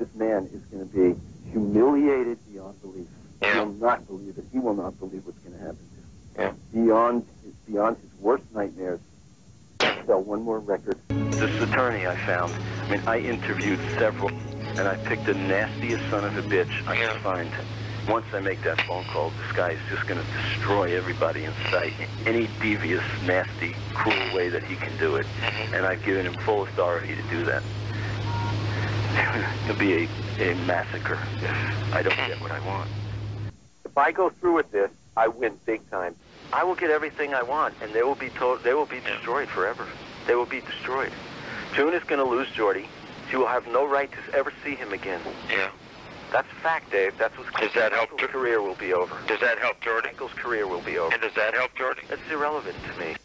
this man is going to be humiliated beyond belief. Yeah. He will not believe it. He will not believe what's going to happen to him. Yeah. Beyond his worst nightmares. Sell one more record. This attorney I found, I mean, I interviewed several, and I picked the nastiest son of a bitch I could find. Once I make that phone call, this guy is just going to destroy everybody in sight. Any devious, nasty, cruel way that he can do it. And I've given him full authority to do that. It'll be a massacre if I don't get what I want. If I go through with this, I win big time. I will get everything I want, and they will be destroyed forever. They will be destroyed. June is going to lose Jordy. She will have no right to ever see him again. Yeah. That's fact, Dave. That's what's Does that help? Michael's career will be over. Does that help Jordy? Michael's career will be over. And does that help Jordy? That's irrelevant to me.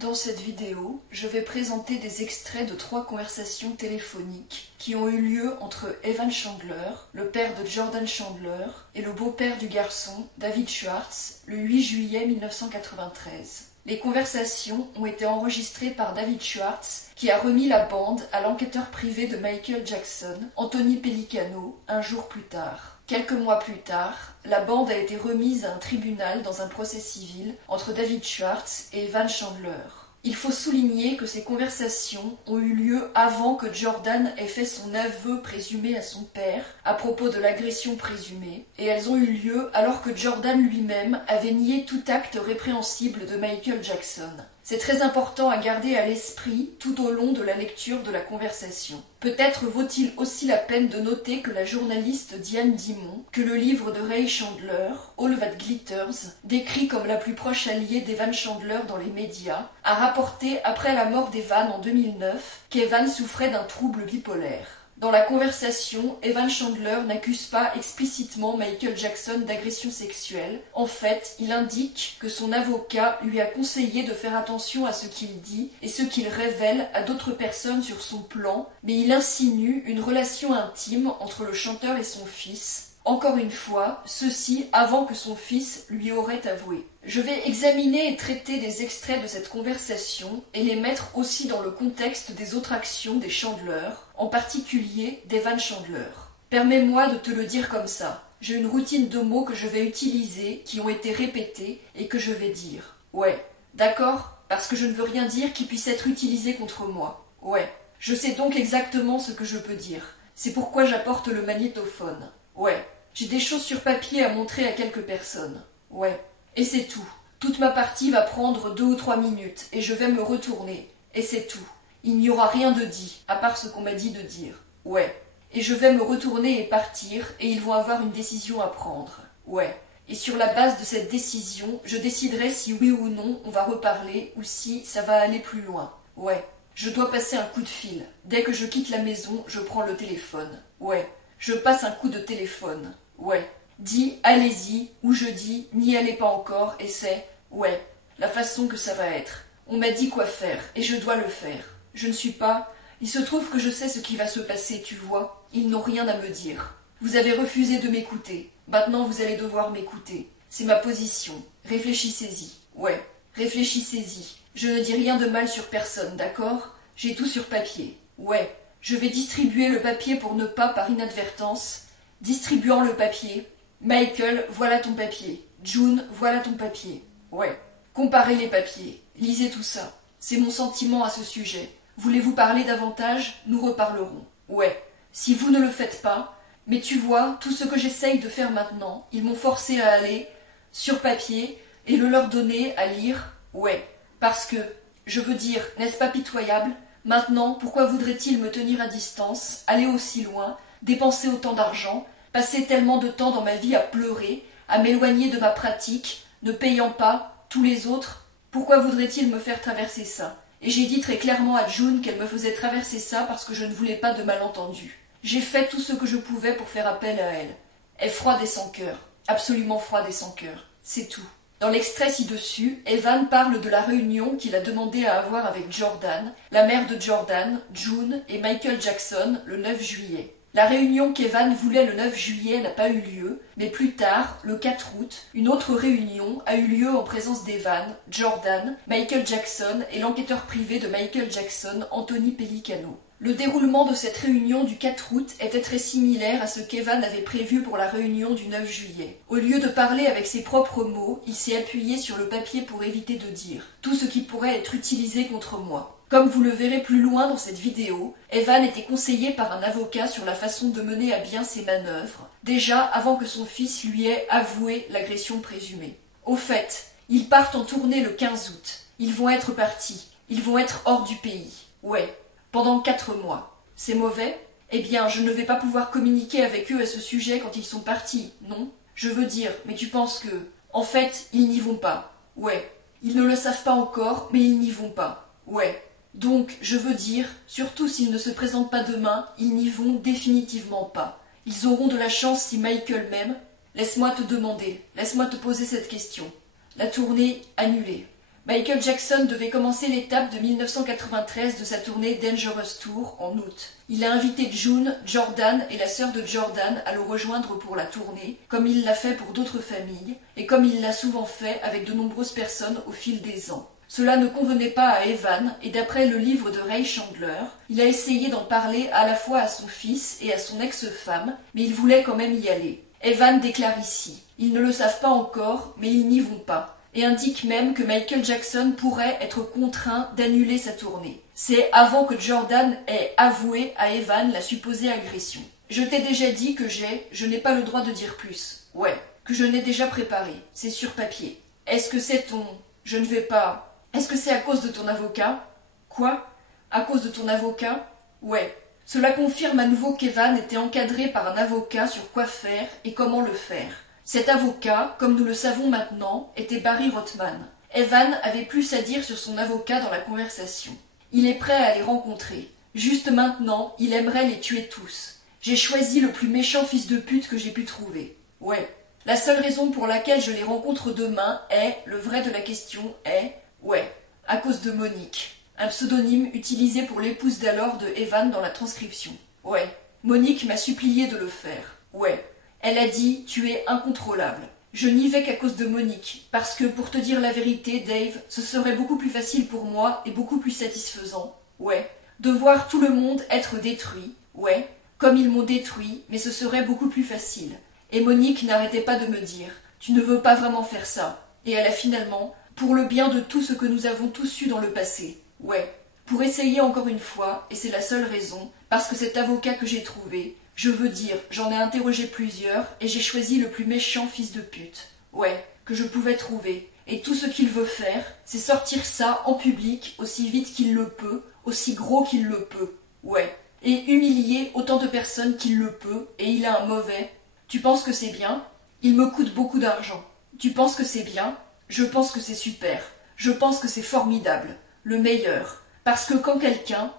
Dans cette vidéo, je vais présenter des extraits de 3 conversations téléphoniques qui ont eu lieu entre Evan Chandler, le père de Jordan Chandler, et le beau-père du garçon, David Schwartz, le 8 juillet 1993. Les conversations ont été enregistrées par David Schwartz, qui a remis la bande à l'enquêteur privé de Michael Jackson, Anthony Pellicano, un jour plus tard. Quelques mois plus tard, la bande a été remise à un tribunal dans un procès civil entre David Schwartz et Evan Chandler. Il faut souligner que ces conversations ont eu lieu avant que Jordan ait fait son aveu présumé à son père à propos de l'agression présumée, et elles ont eu lieu alors que Jordan lui-même avait nié tout acte répréhensible de Michael Jackson. C'est très important à garder à l'esprit tout au long de la lecture de la conversation. Peut-être vaut-il aussi la peine de noter que la journaliste Diane Dimon, que le livre de Ray Chandler, All That Glitters, décrit comme la plus proche alliée d'Evan Chandler dans les médias, a rapporté après la mort d'Evan en 2009 qu'Evan souffrait d'un trouble bipolaire. Dans la conversation, Evan Chandler n'accuse pas explicitement Michael Jackson d'agression sexuelle. En fait, il indique que son avocat lui a conseillé de faire attention à ce qu'il dit et ce qu'il révèle à d'autres personnes sur son plan, mais il insinue une relation intime entre le chanteur et son fils. Encore une fois, ceci avant que son fils lui aurait avoué. Je vais examiner et traiter des extraits de cette conversation et les mettre aussi dans le contexte des autres actions des Chandler, en particulier d'Evan Chandler. Permets-moi de te le dire comme ça. J'ai une routine de mots que je vais utiliser, qui ont été répétés et que je vais dire. Ouais, d'accord, parce que je ne veux rien dire qui puisse être utilisé contre moi. Ouais, je sais donc exactement ce que je peux dire. C'est pourquoi j'apporte le magnétophone. Ouais, j'ai des choses sur papier à montrer à quelques personnes. Ouais, et c'est tout. Toute ma partie va prendre 2 ou 3 minutes, et je vais me retourner. Et c'est tout. Il n'y aura rien de dit, à part ce qu'on m'a dit de dire. Ouais. Et je vais me retourner et partir, et ils vont avoir une décision à prendre. Ouais. Et sur la base de cette décision, je déciderai si oui ou non on va reparler, ou si ça va aller plus loin. Ouais. Je dois passer un coup de fil. Dès que je quitte la maison, je prends le téléphone. Ouais. Je passe un coup de téléphone. Ouais. Dis allez-y, ou je dis n'y allez pas encore, et c'est ouais, la façon que ça va être. On m'a dit quoi faire, et je dois le faire. Je ne suis pas... Il se trouve que je sais ce qui va se passer, tu vois. Ils n'ont rien à me dire. Vous avez refusé de m'écouter. Maintenant vous allez devoir m'écouter. C'est ma position. Réfléchissez-y. Ouais, réfléchissez-y. Je ne dis rien de mal sur personne, d'accord? J'ai tout sur papier. Ouais. Je vais distribuer le papier pour ne pas, par inadvertance, distribuant le papier. Michael, voilà ton papier. June, voilà ton papier. Ouais. Comparez les papiers. Lisez tout ça. C'est mon sentiment à ce sujet. Voulez-vous parler davantage? Nous reparlerons. Ouais. Si vous ne le faites pas... Mais tu vois, tout ce que j'essaye de faire maintenant, ils m'ont forcé à aller sur papier et le leur donner à lire. Ouais. Parce que, je veux dire, n'est-ce pas pitoyable? Maintenant, pourquoi voudrait-il me tenir à distance, aller aussi loin, dépenser autant d'argent, passer tellement de temps dans ma vie à pleurer, à m'éloigner de ma pratique, ne payant pas, tous les autres? Pourquoi voudrait-il me faire traverser ça? Et j'ai dit très clairement à June qu'elle me faisait traverser ça parce que je ne voulais pas de malentendus. J'ai fait tout ce que je pouvais pour faire appel à elle. Elle est froide et sans cœur, absolument froide et sans cœur, c'est tout. Dans l'extrait ci-dessus, Evan parle de la réunion qu'il a demandé à avoir avec Jordan, la mère de Jordan, June et Michael Jackson le 9 juillet. La réunion qu'Evan voulait le 9 juillet n'a pas eu lieu, mais plus tard, le 4 août, une autre réunion a eu lieu en présence d'Evan, Jordan, Michael Jackson et l'enquêteur privé de Michael Jackson, Anthony Pellicano. Le déroulement de cette réunion du 4 août était très similaire à ce qu'Evan avait prévu pour la réunion du 9 juillet. Au lieu de parler avec ses propres mots, il s'est appuyé sur le papier pour éviter de dire tout ce qui pourrait être utilisé contre moi. Comme vous le verrez plus loin dans cette vidéo, Evan était conseillé par un avocat sur la façon de mener à bien ses manœuvres, déjà avant que son fils lui ait avoué l'agression présumée. Au fait, ils partent en tournée le 15 août. Ils vont être partis. Ils vont être hors du pays. Ouais. Pendant 4 mois. C'est mauvais? Eh bien, je ne vais pas pouvoir communiquer avec eux à ce sujet quand ils sont partis, non? Je veux dire, mais tu penses que... En fait, ils n'y vont pas. Ouais. Ils ne le savent pas encore, mais ils n'y vont pas. Ouais. Donc, je veux dire, surtout s'ils ne se présentent pas demain, ils n'y vont définitivement pas. Ils auront de la chance si Michael m'aime. Laisse-moi te demander, laisse-moi te poser cette question. La tournée annulée. Michael Jackson devait commencer l'étape de 1993 de sa tournée Dangerous Tour en août. Il a invité June, Jordan et la sœur de Jordan à le rejoindre pour la tournée, comme il l'a fait pour d'autres familles, et comme il l'a souvent fait avec de nombreuses personnes au fil des ans. Cela ne convenait pas à Evan, et d'après le livre de Ray Chandler, il a essayé d'en parler à la fois à son fils et à son ex-femme, mais il voulait quand même y aller. Evan déclare ici « Ils ne le savent pas encore, mais ils n'y vont pas », et indique même que Michael Jackson pourrait être contraint d'annuler sa tournée. C'est avant que Jordan ait avoué à Evan la supposée agression. Je t'ai déjà dit que je n'ai pas le droit de dire plus. Ouais, que je n'ai déjà préparé, c'est sur papier. Est-ce que c'est ton... Je ne vais pas... Est-ce que c'est à cause de ton avocat? Quoi? À cause de ton avocat? Ouais. Cela confirme à nouveau qu'Evan était encadré par un avocat sur quoi faire et comment le faire. Cet avocat, comme nous le savons maintenant, était Barry Rothman. Evan avait plus à dire sur son avocat dans la conversation. Il est prêt à les rencontrer. Juste maintenant, il aimerait les tuer tous. J'ai choisi le plus méchant fils de pute que j'ai pu trouver. Ouais. La seule raison pour laquelle je les rencontre demain est, le vrai de la question est... Ouais, à cause de Monique, un pseudonyme utilisé pour l'épouse d'alors de Evan dans la transcription. Ouais, Monique m'a supplié de le faire. Ouais, elle a dit « tu es incontrôlable ». Je n'y vais qu'à cause de Monique, parce que pour te dire la vérité, Dave, ce serait beaucoup plus facile pour moi et beaucoup plus satisfaisant. Ouais, de voir tout le monde être détruit. Ouais, comme ils m'ont détruit, mais ce serait beaucoup plus facile. Et Monique n'arrêtait pas de me dire « tu ne veux pas vraiment faire ça ». Et elle a finalement... Pour le bien de tout ce que nous avons tous eu dans le passé. Ouais. Pour essayer encore une fois, et c'est la seule raison, parce que cet avocat que j'ai trouvé, je veux dire, j'en ai interrogé plusieurs, et j'ai choisi le plus méchant fils de pute. Ouais, que je pouvais trouver. Et tout ce qu'il veut faire, c'est sortir ça en public aussi vite qu'il le peut, aussi gros qu'il le peut. Ouais. Et humilier autant de personnes qu'il le peut, et il a un mauvais. Tu penses que c'est bien? Il me coûte beaucoup d'argent. Tu penses que c'est bien? Je pense que c'est super. Je pense que c'est formidable. Le meilleur. Parce que quand quelqu'un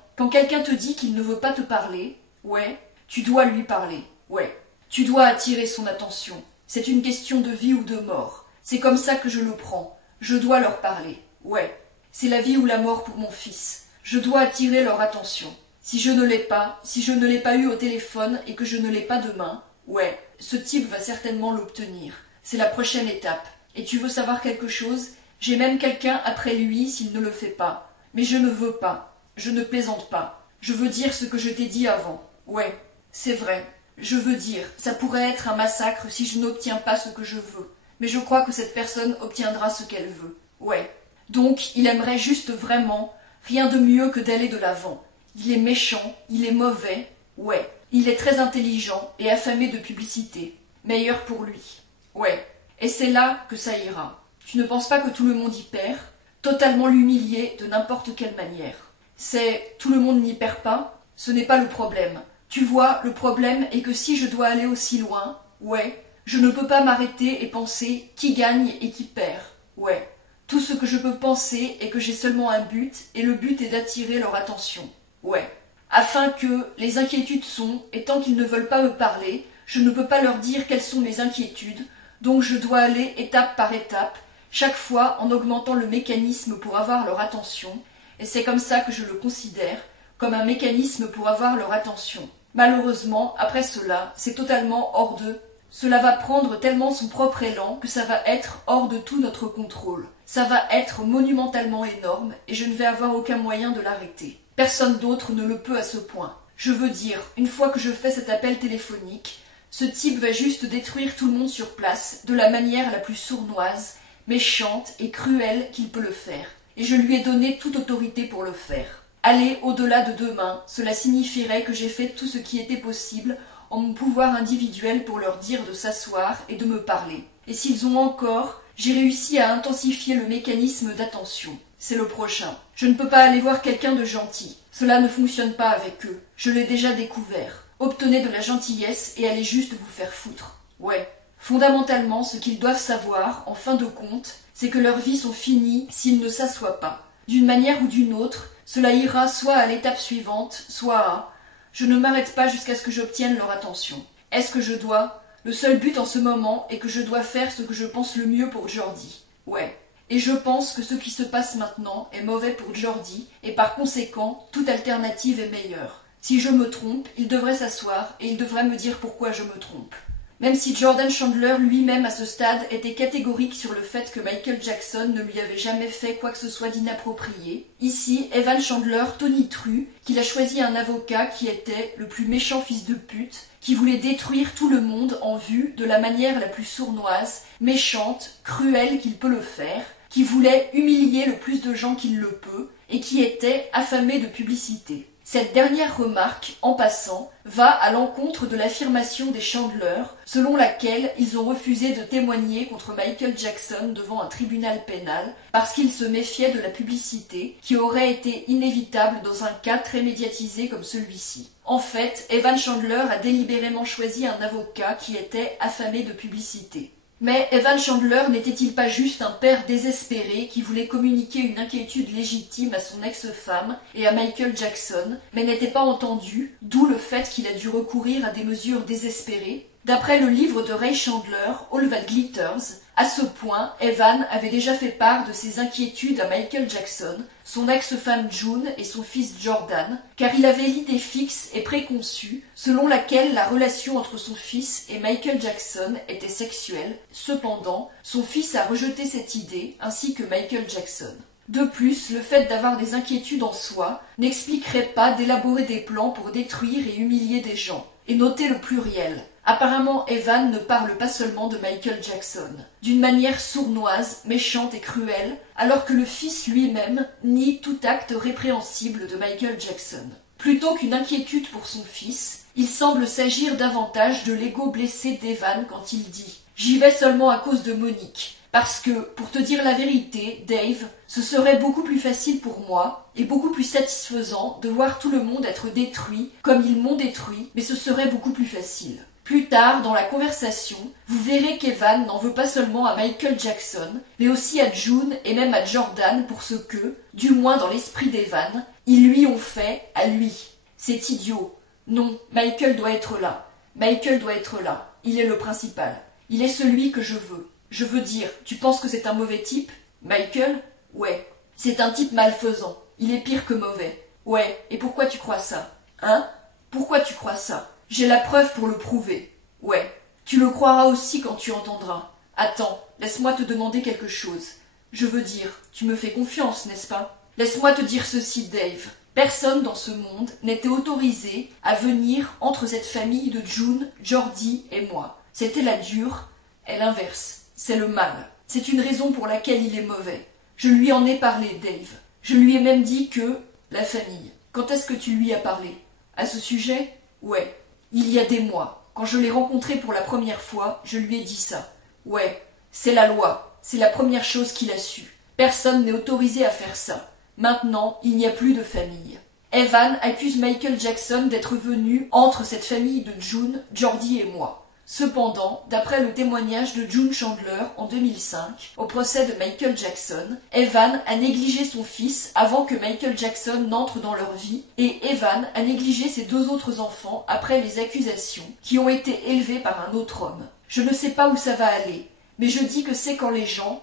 te dit qu'il ne veut pas te parler, ouais, tu dois lui parler. Ouais. Tu dois attirer son attention. C'est une question de vie ou de mort. C'est comme ça que je le prends. Je dois leur parler. Ouais. C'est la vie ou la mort pour mon fils. Je dois attirer leur attention. Si je ne l'ai pas eu au téléphone et que je ne l'ai pas demain, ouais, ce type va certainement l'obtenir. C'est la prochaine étape. Et tu veux savoir quelque chose? J'ai même quelqu'un après lui s'il ne le fait pas. Mais je ne veux pas. Je ne plaisante pas. Je veux dire ce que je t'ai dit avant. Ouais, c'est vrai. Je veux dire, ça pourrait être un massacre si je n'obtiens pas ce que je veux. Mais je crois que cette personne obtiendra ce qu'elle veut. Ouais. Donc, il aimerait juste vraiment rien de mieux que d'aller de l'avant. Il est méchant, il est mauvais. Ouais. Il est très intelligent et affamé de publicité. Meilleur pour lui. Ouais. Et c'est là que ça ira. Tu ne penses pas que tout le monde y perd? Totalement l'humilier de n'importe quelle manière. C'est tout le monde n'y perd pas? Ce n'est pas le problème. Tu vois, le problème est que si je dois aller aussi loin, ouais, je ne peux pas m'arrêter et penser qui gagne et qui perd. Ouais. Tout ce que je peux penser est que j'ai seulement un but, et le but est d'attirer leur attention. Ouais. Afin que les inquiétudes sont, et tant qu'ils ne veulent pas me parler, je ne peux pas leur dire quelles sont mes inquiétudes. Donc je dois aller étape par étape, chaque fois en augmentant le mécanisme pour avoir leur attention, et c'est comme ça que je le considère, comme un mécanisme pour avoir leur attention. Malheureusement, après cela, c'est totalement hors d'eux. Cela va prendre tellement son propre élan que ça va être hors de tout notre contrôle. Ça va être monumentalement énorme et je ne vais avoir aucun moyen de l'arrêter. Personne d'autre ne le peut à ce point. Je veux dire, une fois que je fais cet appel téléphonique, ce type va juste détruire tout le monde sur place de la manière la plus sournoise, méchante et cruelle qu'il peut le faire. Et je lui ai donné toute autorité pour le faire. Aller au-delà de demain, cela signifierait que j'ai fait tout ce qui était possible en mon pouvoir individuel pour leur dire de s'asseoir et de me parler. Et s'ils ont encore, j'ai réussi à intensifier le mécanisme d'attention. C'est le prochain. Je ne peux pas aller voir quelqu'un de gentil. Cela ne fonctionne pas avec eux. Je l'ai déjà découvert. Obtenez de la gentillesse et allez juste vous faire foutre. Ouais. Fondamentalement, ce qu'ils doivent savoir, en fin de compte, c'est que leurs vies sont finies s'ils ne s'assoient pas. D'une manière ou d'une autre, cela ira soit à l'étape suivante, soit à « je ne m'arrête pas jusqu'à ce que j'obtienne leur attention ». Est-ce que je dois? Le seul but en ce moment est que je dois faire ce que je pense le mieux pour Jordi. Ouais. Et je pense que ce qui se passe maintenant est mauvais pour Jordi, et par conséquent, toute alternative est meilleure. Si je me trompe, il devrait s'asseoir, et il devrait me dire pourquoi je me trompe. Même si Jordan Chandler lui-même à ce stade était catégorique sur le fait que Michael Jackson ne lui avait jamais fait quoi que ce soit d'inapproprié, ici Evan Chandler tonitru qu'il a choisi un avocat qui était le plus méchant fils de pute, qui voulait détruire tout le monde en vue de la manière la plus sournoise, méchante, cruelle qu'il peut le faire, qui voulait humilier le plus de gens qu'il le peut, et qui était affamé de publicité. Cette dernière remarque, en passant, va à l'encontre de l'affirmation des Chandler, selon laquelle ils ont refusé de témoigner contre Michael Jackson devant un tribunal pénal parce qu'ils se méfiaient de la publicité qui aurait été inévitable dans un cas très médiatisé comme celui-ci. En fait, Evan Chandler a délibérément choisi un avocat qui était affamé de publicité. Mais Evan Chandler n'était-il pas juste un père désespéré qui voulait communiquer une inquiétude légitime à son ex-femme et à Michael Jackson, mais n'était pas entendu, d'où le fait qu'il a dû recourir à des mesures désespérées? D'après le livre de Ray Chandler, All That Glitters, à ce point, Evan avait déjà fait part de ses inquiétudes à Michael Jackson, son ex-femme June et son fils Jordan, car il avait l'idée fixe et préconçue selon laquelle la relation entre son fils et Michael Jackson était sexuelle. Cependant, son fils a rejeté cette idée, ainsi que Michael Jackson. De plus, le fait d'avoir des inquiétudes en soi n'expliquerait pas d'élaborer des plans pour détruire et humilier des gens. Et notez le pluriel. Apparemment, Evan ne parle pas seulement de Michael Jackson, d'une manière sournoise, méchante et cruelle, alors que le fils lui-même nie tout acte répréhensible de Michael Jackson. Plutôt qu'une inquiétude pour son fils, il semble s'agir davantage de l'ego blessé d'Evan quand il dit « J'y vais seulement à cause de Monique ». Parce que, pour te dire la vérité, Dave, ce serait beaucoup plus facile pour moi et beaucoup plus satisfaisant de voir tout le monde être détruit comme ils m'ont détruit, mais ce serait beaucoup plus facile. Plus tard, dans la conversation, vous verrez qu'Evan n'en veut pas seulement à Michael Jackson, mais aussi à June et même à Jordan pour ce que, du moins dans l'esprit d'Evan, ils lui ont fait à lui. C'est idiot. Non, Michael doit être là. Michael doit être là. Il est le principal. Il est celui que je veux. Je veux dire, tu penses que c'est un mauvais type? Michael? Ouais. C'est un type malfaisant. Il est pire que mauvais. Ouais, et pourquoi tu crois ça? Hein? Pourquoi tu crois ça? J'ai la preuve pour le prouver. Ouais. Tu le croiras aussi quand tu entendras. Attends, laisse-moi te demander quelque chose. Je veux dire, tu me fais confiance, n'est-ce pas? Laisse-moi te dire ceci, Dave. Personne dans ce monde n'était autorisé à venir entre cette famille de June, Jordi et moi. C'était la dure et l'inverse. C'est le mal. C'est une raison pour laquelle il est mauvais. Je lui en ai parlé, Dave. Je lui ai même dit que... La famille. Quand est-ce que tu lui as parlé? À ce sujet? Ouais. Il y a des mois. Quand je l'ai rencontré pour la première fois, je lui ai dit ça. Ouais. C'est la loi. C'est la première chose qu'il a su. Personne n'est autorisé à faire ça. Maintenant, il n'y a plus de famille. Evan accuse Michael Jackson d'être venu entre cette famille de June, Jordi et moi. Cependant, d'après le témoignage de June Chandler en 2005, au procès de Michael Jackson, Evan a négligé son fils avant que Michael Jackson n'entre dans leur vie et Evan a négligé ses deux autres enfants après les accusations qui ont été élevées par un autre homme. Je ne sais pas où ça va aller, mais je dis que c'est quand les gens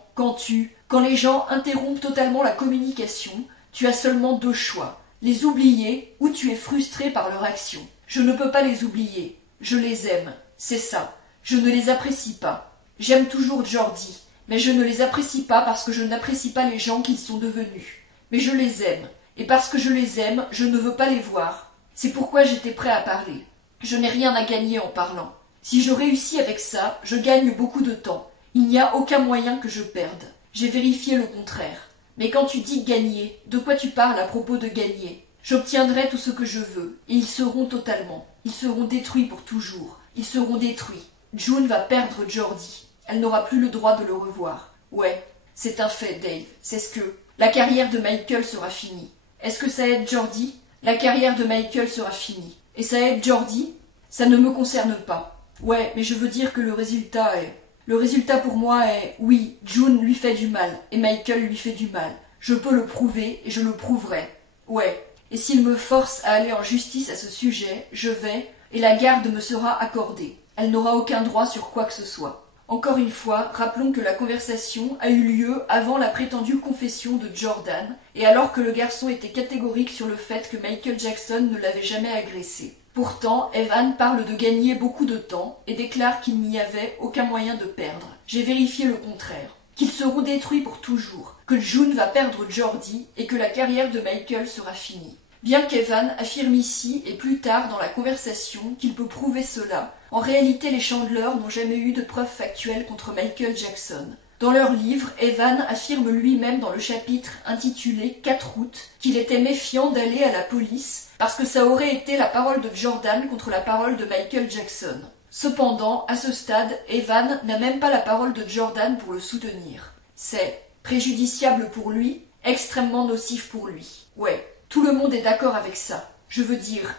interrompent totalement la communication, tu as seulement deux choix, les oublier ou tu es frustré par leur action. Je ne peux pas les oublier, je les aime. C'est ça. Je ne les apprécie pas. J'aime toujours Jordi, mais je ne les apprécie pas parce que je n'apprécie pas les gens qu'ils sont devenus. Mais je les aime, Et parce que je les aime, je ne veux pas les voir. C'est pourquoi j'étais prêt à parler. Je n'ai rien à gagner en parlant. Si je réussis avec ça, je gagne beaucoup de temps. Il n'y a aucun moyen que je perde. J'ai vérifié le contraire. Mais quand tu dis gagner, de quoi tu parles à propos de gagner? J'obtiendrai tout ce que je veux, et ils seront totalement. Ils seront détruits pour toujours. Ils seront détruits. June va perdre Jordi. Elle n'aura plus le droit de le revoir. Ouais, c'est un fait, Dave. C'est ce que... La carrière de Michael sera finie. Est-ce que ça aide Jordi? La carrière de Michael sera finie. Et ça aide Jordi? Ça ne me concerne pas. Ouais, mais je veux dire que le résultat est... Le résultat pour moi est, oui, June lui fait du mal, et Michael lui fait du mal. Je peux le prouver, et je le prouverai. Ouais. Et s'il me force à aller en justice à ce sujet, je vais, et la garde me sera accordée. Elle n'aura aucun droit sur quoi que ce soit. Encore une fois, rappelons que la conversation a eu lieu avant la prétendue confession de Jordan, et alors que le garçon était catégorique sur le fait que Michael Jackson ne l'avait jamais agressé. Pourtant, Evan parle de gagner beaucoup de temps et déclare qu'il n'y avait aucun moyen de perdre. J'ai vérifié le contraire. Qu'ils seront détruits pour toujours, que June va perdre Jordi et que la carrière de Michael sera finie. Bien qu'Evan affirme ici et plus tard dans la conversation qu'il peut prouver cela, en réalité les Chandler n'ont jamais eu de preuves factuelles contre Michael Jackson. Dans leur livre, Evan affirme lui-même dans le chapitre intitulé « 4 août » qu'il était méfiant d'aller à la police parce que ça aurait été la parole de Jordan contre la parole de Michael Jackson. Cependant, à ce stade, Evan n'a même pas la parole de Jordan pour le soutenir. C'est préjudiciable pour lui, extrêmement nocif pour lui. Ouais, tout le monde est d'accord avec ça. Je veux dire,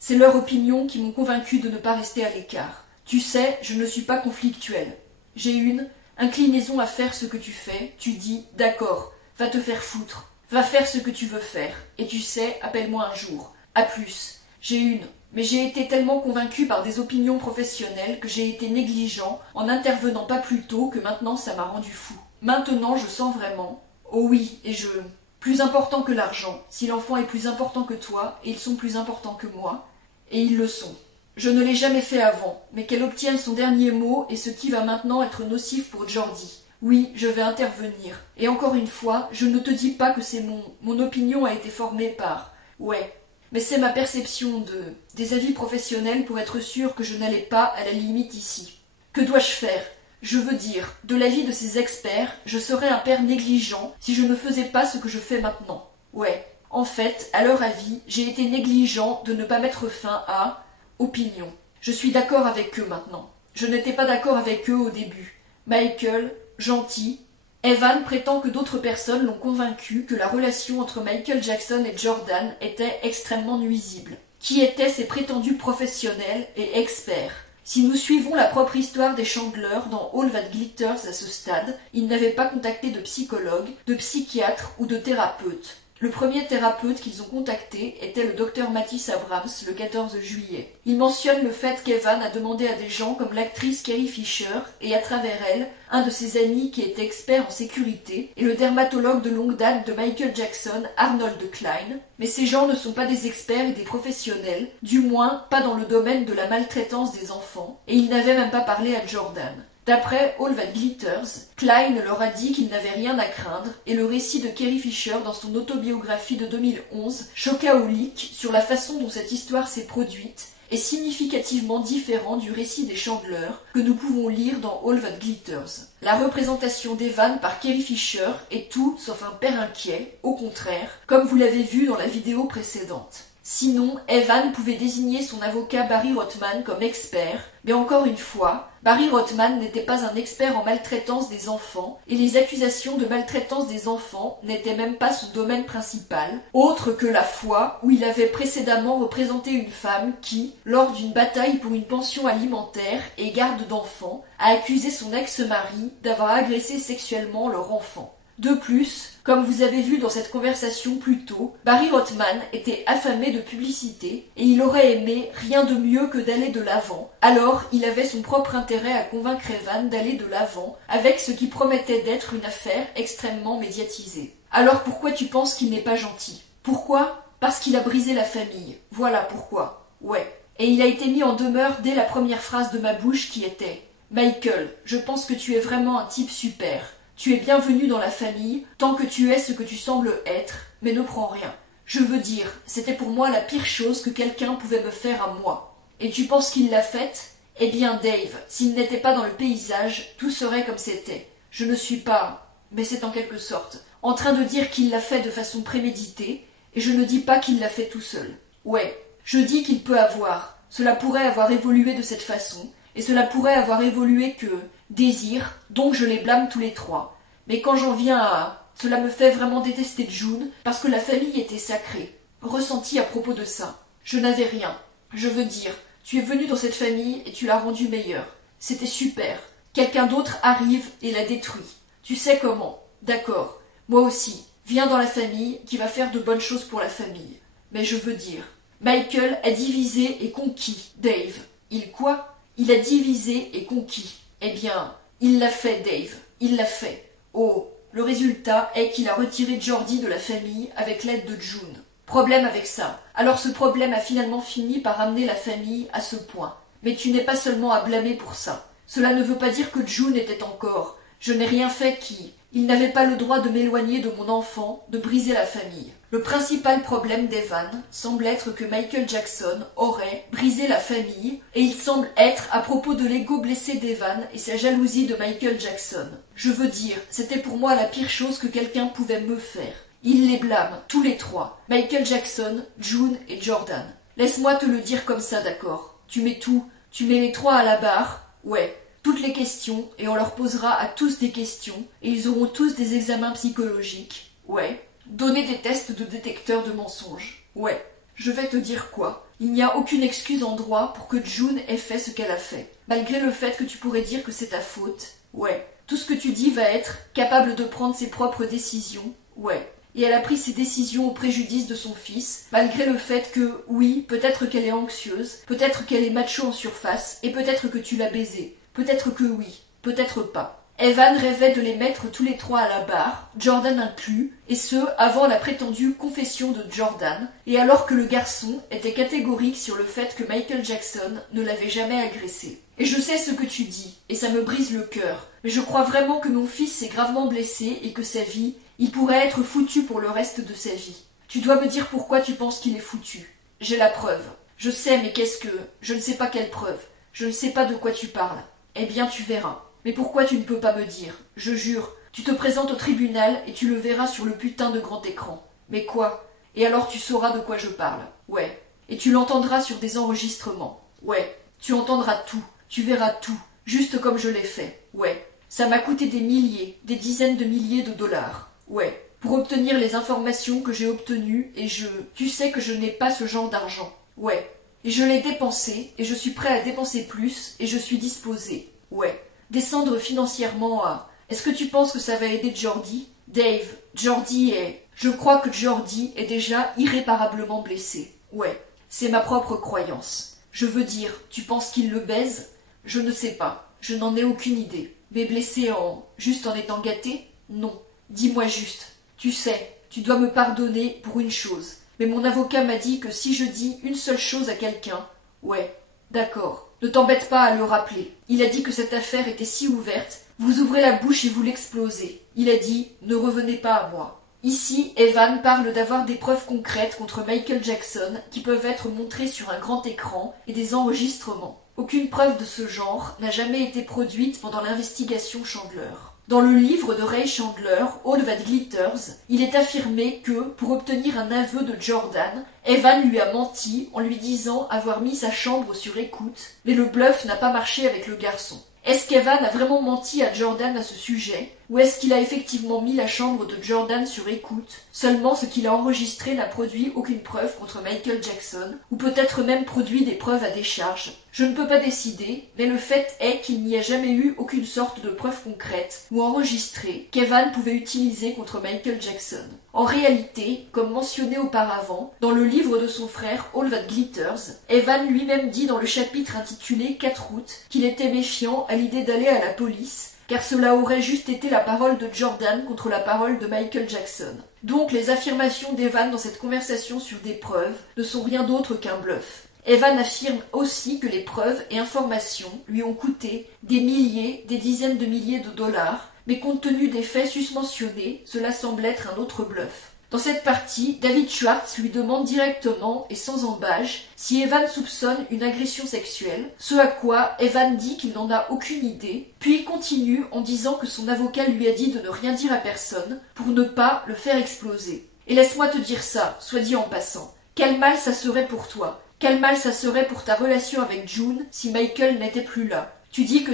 c'est leur opinion qui m'ont convaincu de ne pas rester à l'écart. Tu sais, je ne suis pas conflictuel. J'ai une inclinaison à faire ce que tu fais, tu dis « d'accord, va te faire foutre, va faire ce que tu veux faire, et tu sais, appelle-moi un jour, à plus. J'ai une, mais j'ai été tellement convaincu par des opinions professionnelles que j'ai été négligent en n'intervenant pas plus tôt que maintenant ça m'a rendu fou. Maintenant je sens vraiment, oh oui, et je... Plus important que l'argent, si l'enfant est plus important que toi, et ils sont plus importants que moi, et ils le sont. Je ne l'ai jamais fait avant, mais qu'elle obtienne son dernier mot et ce qui va maintenant être nocif pour Jordi. Oui, je vais intervenir. Et encore une fois, je ne te dis pas que c'est mon opinion a été formée par... Ouais, mais c'est ma perception des avis professionnels pour être sûr que je n'allais pas à la limite ici. Que dois-je faire? Je veux dire, de l'avis de ces experts, je serais un père négligent si je ne faisais pas ce que je fais maintenant. Ouais, en fait, à leur avis, j'ai été négligent de ne pas mettre fin à... Opinion. Je suis d'accord avec eux maintenant. Je n'étais pas d'accord avec eux au début. Michael, gentil. Evan prétend que d'autres personnes l'ont convaincu que la relation entre Michael Jackson et Jordan était extrêmement nuisible. Qui étaient ces prétendus professionnels et experts? Si nous suivons la propre histoire des Chandler dans All That Glitters à ce stade, ils n'avaient pas contacté de psychologue, de psychiatre ou de thérapeute. Le premier thérapeute qu'ils ont contacté était le docteur Matisse Abrams le 14 juillet. Il mentionne le fait qu'Evan a demandé à des gens comme l'actrice Carrie Fisher et à travers elle, un de ses amis qui est expert en sécurité et le dermatologue de longue date de Michael Jackson, Arnold Klein. Mais ces gens ne sont pas des experts et des professionnels, du moins pas dans le domaine de la maltraitance des enfants, et ils n'avaient même pas parlé à Jordan. D'après All That Glitters, Klein leur a dit qu'il n'avait rien à craindre et le récit de Carrie Fisher dans son autobiographie de 2011, chocaolique sur la façon dont cette histoire s'est produite, est significativement différent du récit des Chandler que nous pouvons lire dans All That Glitters. La représentation d'Evan par Carrie Fisher est tout sauf un père inquiet, au contraire, comme vous l'avez vu dans la vidéo précédente. Sinon, Evan pouvait désigner son avocat Barry Rothman comme expert, mais encore une fois, Barry Rothman n'était pas un expert en maltraitance des enfants, et les accusations de maltraitance des enfants n'étaient même pas son domaine principal, autre que la fois où il avait précédemment représenté une femme qui, lors d'une bataille pour une pension alimentaire et garde d'enfants, a accusé son ex-mari d'avoir agressé sexuellement leur enfant. De plus, comme vous avez vu dans cette conversation plus tôt, Barry Rothman était affamé de publicité et il aurait aimé rien de mieux que d'aller de l'avant. Alors, il avait son propre intérêt à convaincre Evan d'aller de l'avant avec ce qui promettait d'être une affaire extrêmement médiatisée. Alors pourquoi tu penses qu'il n'est pas gentil? Pourquoi? Parce qu'il a brisé la famille. Voilà pourquoi. Ouais. Et il a été mis en demeure dès la première phrase de ma bouche qui était « Michael, je pense que tu es vraiment un type super. Tu es bienvenu dans la famille, tant que tu es ce que tu sembles être, mais ne prends rien. Je veux dire, c'était pour moi la pire chose que quelqu'un pouvait me faire à moi. Et tu penses qu'il l'a faite? Eh bien, Dave, s'il n'était pas dans le paysage, tout serait comme c'était. Je ne suis pas, mais c'est en quelque sorte, en train de dire qu'il l'a fait de façon préméditée, et je ne dis pas qu'il l'a fait tout seul. Ouais, je dis qu'il peut avoir. Cela pourrait avoir évolué de cette façon, et cela pourrait avoir évolué que désir, donc je les blâme tous les trois. Mais quand j'en viens à... Cela me fait vraiment détester June, parce que la famille était sacrée. Ressenti à propos de ça. Je n'avais rien. Je veux dire, tu es venu dans cette famille et tu l'as rendue meilleure. C'était super. Quelqu'un d'autre arrive et la détruit. Tu sais comment. D'accord. Moi aussi. Viens dans la famille qui va faire de bonnes choses pour la famille. Mais je veux dire... Michael a divisé et conquis Dave. Il quoi? Il a divisé et conquis. Eh bien, il l'a fait, Dave. Il l'a fait. Oh, le résultat est qu'il a retiré Jordi de la famille avec l'aide de June. Problème avec ça. Alors ce problème a finalement fini par amener la famille à ce point. Mais tu n'es pas seulement à blâmer pour ça. Cela ne veut pas dire que June était encore. Je n'ai rien fait qui... Il n'avait pas le droit de m'éloigner de mon enfant, de briser la famille. Le principal problème d'Evan semble être que Michael Jackson aurait brisé la famille, et il semble être à propos de l'ego blessé d'Evan et sa jalousie de Michael Jackson. Je veux dire, c'était pour moi la pire chose que quelqu'un pouvait me faire. Il les blâme, tous les trois. Michael Jackson, June et Jordan. Laisse-moi te le dire comme ça, d'accord? Tu mets tout, tu mets les trois à la barre, ouais. Toutes les questions, et on leur posera à tous des questions, et ils auront tous des examens psychologiques. Ouais. Donner des tests de détecteur de mensonges. Ouais. Je vais te dire quoi? Il n'y a aucune excuse en droit pour que June ait fait ce qu'elle a fait. Malgré le fait que tu pourrais dire que c'est ta faute. Ouais. Tout ce que tu dis va être capable de prendre ses propres décisions. Ouais. Et elle a pris ses décisions au préjudice de son fils, malgré le fait que, oui, peut-être qu'elle est anxieuse, peut-être qu'elle est macho en surface, et peut-être que tu l'as baisée. Peut-être que oui, peut-être pas. Evan rêvait de les mettre tous les trois à la barre, Jordan inclus, et ce, avant la prétendue confession de Jordan, et alors que le garçon était catégorique sur le fait que Michael Jackson ne l'avait jamais agressé. Et je sais ce que tu dis, et ça me brise le cœur, mais je crois vraiment que mon fils est gravement blessé et que sa vie, il pourrait être foutu pour le reste de sa vie. Tu dois me dire pourquoi tu penses qu'il est foutu. J'ai la preuve. Je sais, mais qu'est-ce que... Je ne sais pas quelle preuve. Je ne sais pas de quoi tu parles. Eh bien, tu verras. Mais pourquoi tu ne peux pas me dire? Je jure, tu te présentes au tribunal et tu le verras sur le putain de grand écran. Mais quoi? Et alors tu sauras de quoi je parle. Ouais. Et tu l'entendras sur des enregistrements. Ouais. Tu entendras tout. Tu verras tout. Juste comme je l'ai fait. Ouais. Ça m'a coûté des milliers, des dizaines de milliers de dollars. Ouais. Pour obtenir les informations que j'ai obtenues et tu sais que je n'ai pas ce genre d'argent. Ouais. Et je l'ai dépensé, et je suis prêt à dépenser plus, et je suis disposé. Ouais. Descendre financièrement à... Est-ce que tu penses que ça va aider Jordi? Dave, Jordi est... Je crois que Jordi est déjà irréparablement blessé. Ouais. C'est ma propre croyance. Je veux dire, tu penses qu'il le baise? Je ne sais pas. Je n'en ai aucune idée. Mais blessé en... Juste en étant gâté? Non. Dis-moi juste. Tu sais, tu dois me pardonner pour une chose. Mais mon avocat m'a dit que si je dis une seule chose à quelqu'un... Ouais, d'accord. Ne t'embête pas à le rappeler. Il a dit que cette affaire était si ouverte, vous ouvrez la bouche et vous l'explosez. Il a dit, ne revenez pas à moi. Ici, Evan parle d'avoir des preuves concrètes contre Michael Jackson qui peuvent être montrées sur un grand écran et des enregistrements. Aucune preuve de ce genre n'a jamais été produite pendant l'investigation Chandler. Dans le livre de Ray Chandler, All That Glitters, il est affirmé que, pour obtenir un aveu de Jordan, Evan lui a menti en lui disant avoir mis sa chambre sur écoute, mais le bluff n'a pas marché avec le garçon. Est-ce qu'Evan a vraiment menti à Jordan à ce sujet, ou est-ce qu'il a effectivement mis la chambre de Jordan sur écoute? Seulement ce qu'il a enregistré n'a produit aucune preuve contre Michael Jackson, ou peut-être même produit des preuves à décharge. Je ne peux pas décider, mais le fait est qu'il n'y a jamais eu aucune sorte de preuve concrète ou enregistrée qu'Evan pouvait utiliser contre Michael Jackson. En réalité, comme mentionné auparavant, dans le livre de son frère All That Glitters, Evan lui-même dit dans le chapitre intitulé 4 août qu'il était méfiant à l'idée d'aller à la police, car cela aurait juste été la parole de Jordan contre la parole de Michael Jackson. Donc les affirmations d'Evan dans cette conversation sur des preuves ne sont rien d'autre qu'un bluff. Evan affirme aussi que les preuves et informations lui ont coûté des milliers, des dizaines de milliers de dollars, mais compte tenu des faits susmentionnés, cela semble être un autre bluff. Dans cette partie, David Schwartz lui demande directement et sans embâche si Evan soupçonne une agression sexuelle, ce à quoi Evan dit qu'il n'en a aucune idée, puis continue en disant que son avocat lui a dit de ne rien dire à personne pour ne pas le faire exploser. Et laisse-moi te dire ça, soit dit en passant. Quel mal ça serait pour toi? Quel mal ça serait pour ta relation avec June si Michael n'était plus là? Tu dis que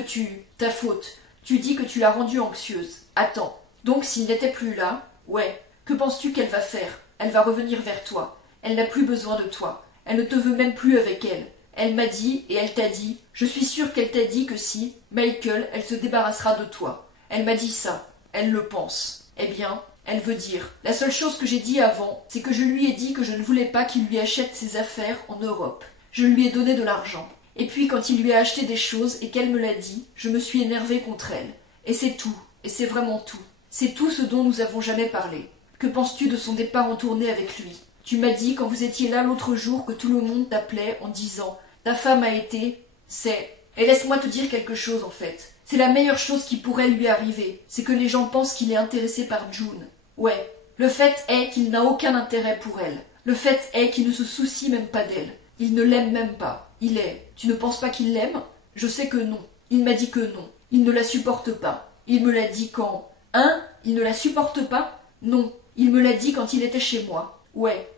ta faute, tu dis que tu l'as rendue anxieuse. Attends, donc s'il n'était plus là, ouais. Que penses-tu qu'elle va faire? Elle va revenir vers toi. Elle n'a plus besoin de toi. Elle ne te veut même plus avec elle. Elle m'a dit, et elle t'a dit, je suis sûre qu'elle t'a dit que si, Michael, elle se débarrassera de toi. Elle m'a dit ça. Elle le pense. Eh bien, elle veut dire. La seule chose que j'ai dit avant, c'est que je lui ai dit que je ne voulais pas qu'il lui achète ses affaires en Europe. Je lui ai donné de l'argent. Et puis quand il lui a acheté des choses et qu'elle me l'a dit, je me suis énervée contre elle. Et c'est tout. Et c'est vraiment tout. C'est tout ce dont nous avons jamais parlé. Que penses-tu de son départ en tournée avec lui? Tu m'as dit quand vous étiez là l'autre jour que tout le monde t'appelait en disant « Ta femme a été... c'est... » Et laisse-moi te dire quelque chose en fait. C'est la meilleure chose qui pourrait lui arriver. C'est que les gens pensent qu'il est intéressé par June. Ouais. Le fait est qu'il n'a aucun intérêt pour elle. Le fait est qu'il ne se soucie même pas d'elle. Il ne l'aime même pas. Il est... Tu ne penses pas qu'il l'aime? Je sais que non. Il m'a dit que non. Il ne la supporte pas. Il me l'a dit quand... Hein? Il ne la supporte pas? Non. Il me l'a dit quand il était chez moi. Ouais,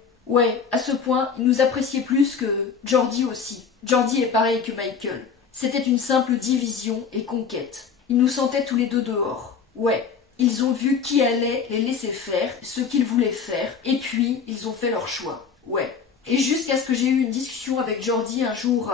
à ce point, il nous appréciait plus que Jordi aussi. Jordi est pareil que Michael. C'était une simple division et conquête. Ils nous sentaient tous les deux dehors. Ouais, ils ont vu qui allait les laisser faire, ce qu'ils voulaient faire, et puis ils ont fait leur choix. Ouais. Et jusqu'à ce que j'ai eu une discussion avec Jordi un jour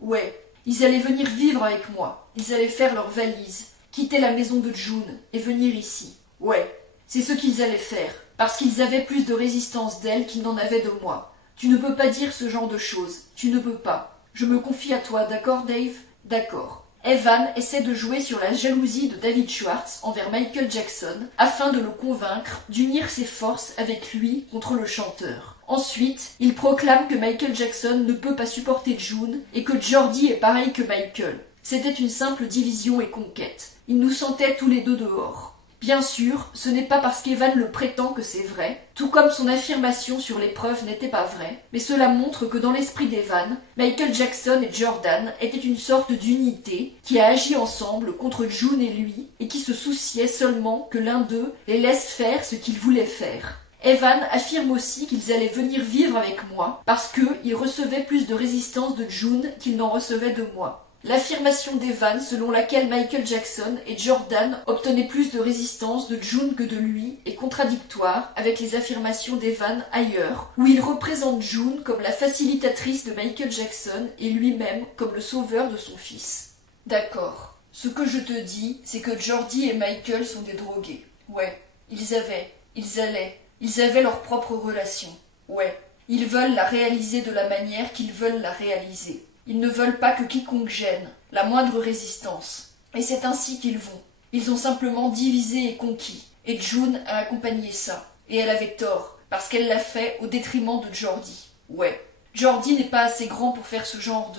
Ouais, ils allaient venir vivre avec moi. Ils allaient faire leurs valises, quitter la maison de June et venir ici. Ouais. C'est ce qu'ils allaient faire, parce qu'ils avaient plus de résistance d'elle qu'ils n'en avaient de moi. Tu ne peux pas dire ce genre de choses, tu ne peux pas. Je me confie à toi, d'accord Dave? D'accord. Evan essaie de jouer sur la jalousie de David Schwartz envers Michael Jackson afin de le convaincre d'unir ses forces avec lui contre le chanteur. Ensuite, il proclame que Michael Jackson ne peut pas supporter June et que Jordi est pareil que Michael. C'était une simple division et conquête. Ils nous sentaient tous les deux dehors. Bien sûr, ce n'est pas parce qu'Evan le prétend que c'est vrai, tout comme son affirmation sur les preuves n'était pas vraie, mais cela montre que dans l'esprit d'Evan, Michael Jackson et Jordan étaient une sorte d'unité qui a agi ensemble contre June et lui et qui se souciait seulement que l'un d'eux les laisse faire ce qu'ils voulaient faire. Evan affirme aussi qu'ils allaient venir vivre avec moi parce qu'ils recevaient plus de résistance de June qu'ils n'en recevaient de moi. L'affirmation d'Evan selon laquelle Michael Jackson et Jordan obtenaient plus de résistance de June que de lui est contradictoire avec les affirmations d'Evan ailleurs, où il représente June comme la facilitatrice de Michael Jackson et lui-même comme le sauveur de son fils. D'accord. Ce que je te dis, c'est que Jordi et Michael sont des drogués. Ouais. Ils avaient leur propre relation. Ouais. Ils veulent la réaliser de la manière qu'ils veulent la réaliser. Ils ne veulent pas que quiconque gêne, la moindre résistance. Et c'est ainsi qu'ils vont. Ils ont simplement divisé et conquis. Et June a accompagné ça. Et elle avait tort, parce qu'elle l'a fait au détriment de Jordi. Ouais. Jordi n'est pas assez grand pour faire ce genre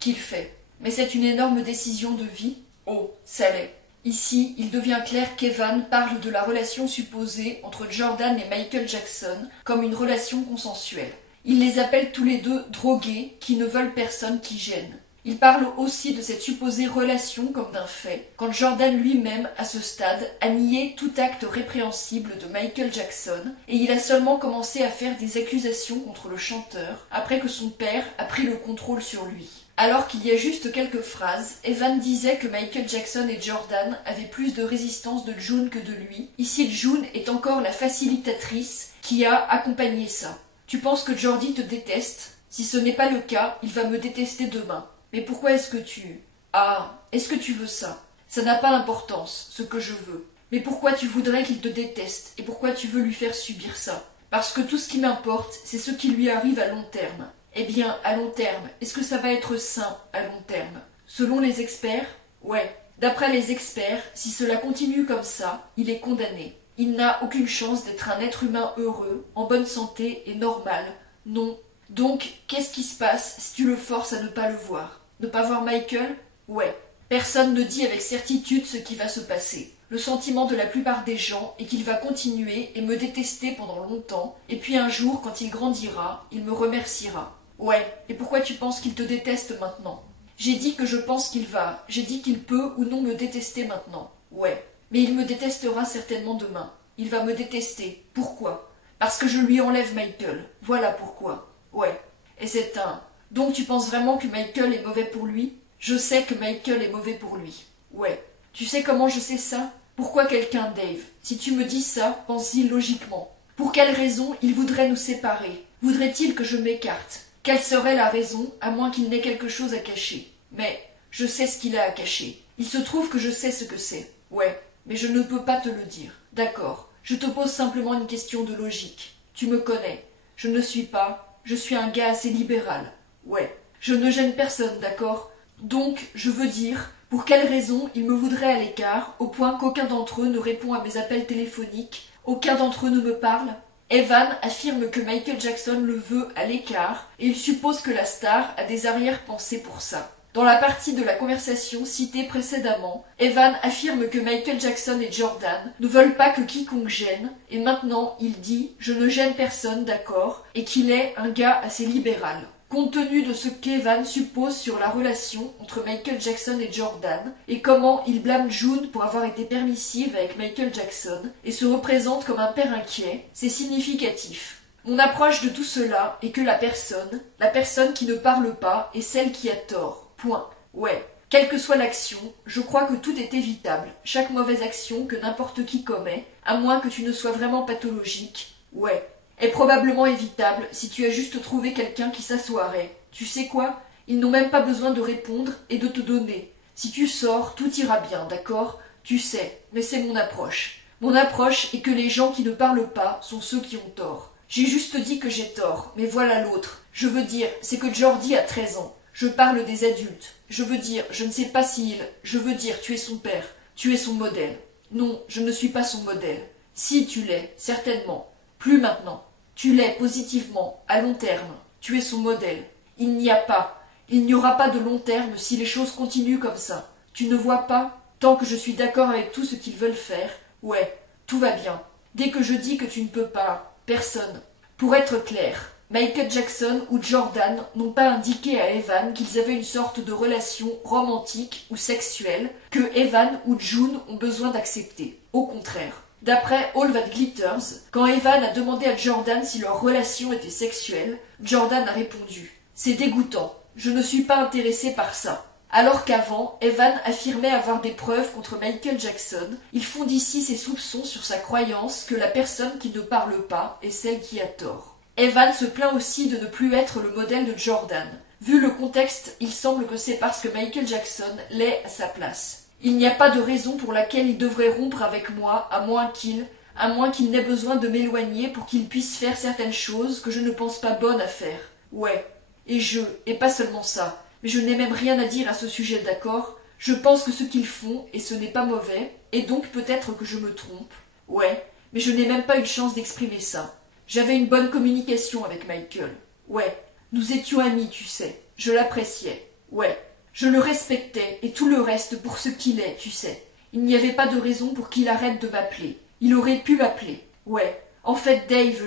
qu'il fait. Mais c'est une énorme décision de vie. Oh, ça l'est. Ici, il devient clair qu'Evan parle de la relation supposée entre Jordan et Michael Jackson comme une relation consensuelle. Il les appelle tous les deux drogués qui ne veulent personne qui gêne. Il parle aussi de cette supposée relation comme d'un fait, quand Jordan lui-même, à ce stade, a nié tout acte répréhensible de Michael Jackson et il a seulement commencé à faire des accusations contre le chanteur après que son père a pris le contrôle sur lui. Alors qu'il y a juste quelques phrases, Evan disait que Michael Jackson et Jordan avaient plus de résistance de June que de lui. Ici, June est encore la facilitatrice qui a accompagné ça. Tu penses que Jordi te déteste? Si ce n'est pas le cas, il va me détester demain. Mais pourquoi est-ce que tu... Ah, est-ce que tu veux ça? Ça n'a pas d'importance, ce que je veux. Mais pourquoi tu voudrais qu'il te déteste? Et pourquoi tu veux lui faire subir ça? Parce que tout ce qui m'importe, c'est ce qui lui arrive à long terme. Eh bien, à long terme, est-ce que ça va être sain à long terme? Selon les experts, ouais. D'après les experts, si cela continue comme ça, il est condamné. Il n'a aucune chance d'être un être humain heureux, en bonne santé et normal. Non. Donc, qu'est-ce qui se passe si tu le forces à ne pas le voir? Ne pas voir Michael? Ouais. Personne ne dit avec certitude ce qui va se passer. Le sentiment de la plupart des gens est qu'il va continuer et me détester pendant longtemps, et puis un jour, quand il grandira, il me remerciera. Ouais, et pourquoi tu penses qu'il te déteste maintenant? J'ai dit que je pense j'ai dit qu'il peut ou non me détester maintenant. Ouais, mais il me détestera certainement demain. Il va me détester. Pourquoi? Parce que je lui enlève Michael. Voilà pourquoi. Ouais, et c'est un... Donc tu penses vraiment que Michael est mauvais pour lui? Je sais que Michael est mauvais pour lui. Ouais. Tu sais comment je sais ça? Pourquoi quelqu'un, Dave? Si tu me dis ça, pense-y logiquement. Pour quelle raison il voudrait nous séparer? Voudrait-il que je m'écarte? Quelle serait la raison, à moins qu'il n'ait quelque chose à cacher? Mais je sais ce qu'il a à cacher. Il se trouve que je sais ce que c'est. Ouais, mais je ne peux pas te le dire. D'accord. Je te pose simplement une question de logique. Tu me connais. Je ne suis pas... Je suis un gars assez libéral. Ouais. Je ne gêne personne, d'accord? Donc, je veux dire, pour quelle raison il me voudrait à l'écart, au point qu'aucun d'entre eux ne répond à mes appels téléphoniques, aucun d'entre eux ne me parle? Evan affirme que Michael Jackson le veut à l'écart, et il suppose que la star a des arrière-pensées pour ça. Dans la partie de la conversation citée précédemment, Evan affirme que Michael Jackson et Jordan ne veulent pas que quiconque gêne, et maintenant il dit « je ne gêne personne, d'accord », et qu'il est un gars assez libéral. Compte tenu de ce qu'Evan suppose sur la relation entre Michael Jackson et Jordan, et comment il blâme June pour avoir été permissive avec Michael Jackson, et se représente comme un père inquiet, c'est significatif. Mon approche de tout cela est que la personne qui ne parle pas, est celle qui a tort. Point. Ouais. Quelle que soit l'action, je crois que tout est évitable, chaque mauvaise action que n'importe qui commet, à moins que tu ne sois vraiment pathologique. Ouais. Est probablement évitable si tu as juste trouvé quelqu'un qui s'assoirait. Tu sais quoi? Ils n'ont même pas besoin de répondre et de te donner. Si tu sors, tout ira bien, d'accord? Tu sais, mais c'est mon approche. Mon approche est que les gens qui ne parlent pas sont ceux qui ont tort. J'ai juste dit que j'ai tort, mais voilà l'autre. Je veux dire, c'est que Jordi a 13 ans. Je parle des adultes. Je veux dire, je ne sais pas s'il... Je veux dire, tu es son père. Tu es son modèle. Non, je ne suis pas son modèle. Si tu l'es, certainement. Plus maintenant. Tu l'es positivement, à long terme. Tu es son modèle. Il n'y aura pas de long terme si les choses continuent comme ça. Tu ne vois pas? Tant que je suis d'accord avec tout ce qu'ils veulent faire, ouais, tout va bien. Dès que je dis que tu ne peux pas, personne. Pour être clair, Michael Jackson ou Jordan n'ont pas indiqué à Evan qu'ils avaient une sorte de relation romantique ou sexuelle que Evan ou June ont besoin d'accepter. Au contraire. D'après All That Glitters, quand Evan a demandé à Jordan si leur relation était sexuelle, Jordan a répondu « C'est dégoûtant, je ne suis pas intéressé par ça ». Alors qu'avant, Evan affirmait avoir des preuves contre Michael Jackson, il fonde ici ses soupçons sur sa croyance que la personne qui ne parle pas est celle qui a tort. Evan se plaint aussi de ne plus être le modèle de Jordan. Vu le contexte, il semble que c'est parce que Michael Jackson l'est à sa place. Il n'y a pas de raison pour laquelle il devrait rompre avec moi, à moins qu'il n'ait besoin de m'éloigner pour qu'il puisse faire certaines choses que je ne pense pas bonnes à faire. Ouais. Et pas seulement ça. Mais je n'ai même rien à dire à ce sujet, d'accord? Je pense que ce qu'ils font, et ce n'est pas mauvais, et donc peut-être que je me trompe. Ouais. Mais je n'ai même pas eu de chance d'exprimer ça. J'avais une bonne communication avec Michael. Ouais. Nous étions amis, tu sais. Je l'appréciais. Ouais. Je le respectais et tout le reste pour ce qu'il est, tu sais. Il n'y avait pas de raison pour qu'il arrête de m'appeler. Il aurait pu m'appeler. Ouais. En fait, Dave,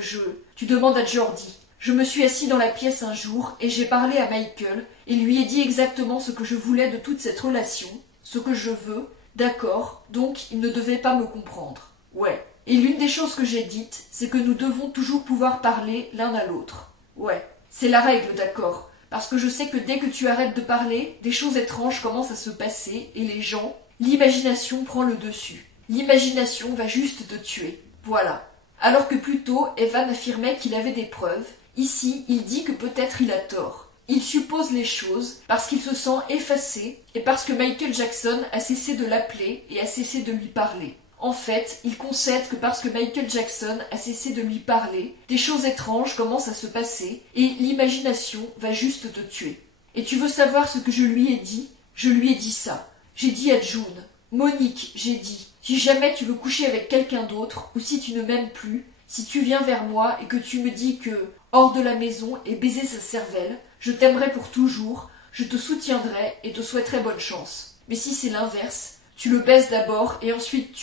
Tu demandes à Jordi. Je me suis assis dans la pièce un jour et j'ai parlé à Michael et lui ai dit exactement ce que je voulais de toute cette relation, ce que je veux. D'accord, donc il ne devait pas me comprendre. Ouais. Et l'une des choses que j'ai dites, c'est que nous devons toujours pouvoir parler l'un à l'autre. Ouais. C'est la règle, d'accord. Parce que je sais que dès que tu arrêtes de parler, des choses étranges commencent à se passer et les gens, l'imagination prend le dessus. L'imagination va juste te tuer. Voilà. Alors que plus tôt, Evan affirmait qu'il avait des preuves, ici, il dit que peut-être il a tort. Il suppose les choses parce qu'il se sent effacé et parce que Michael Jackson a cessé de l'appeler et a cessé de lui parler. En fait, il concède que parce que Michael Jackson a cessé de lui parler, des choses étranges commencent à se passer et l'imagination va juste te tuer. Et tu veux savoir ce que je lui ai dit? Je lui ai dit ça. J'ai dit à June, Monique, j'ai dit, si jamais tu veux coucher avec quelqu'un d'autre ou si tu ne m'aimes plus, si tu viens vers moi et que tu me dis que, hors de la maison et baiser sa cervelle, je t'aimerai pour toujours, je te soutiendrai et te souhaiterai bonne chance. Mais si c'est l'inverse, tu le baises d'abord et ensuite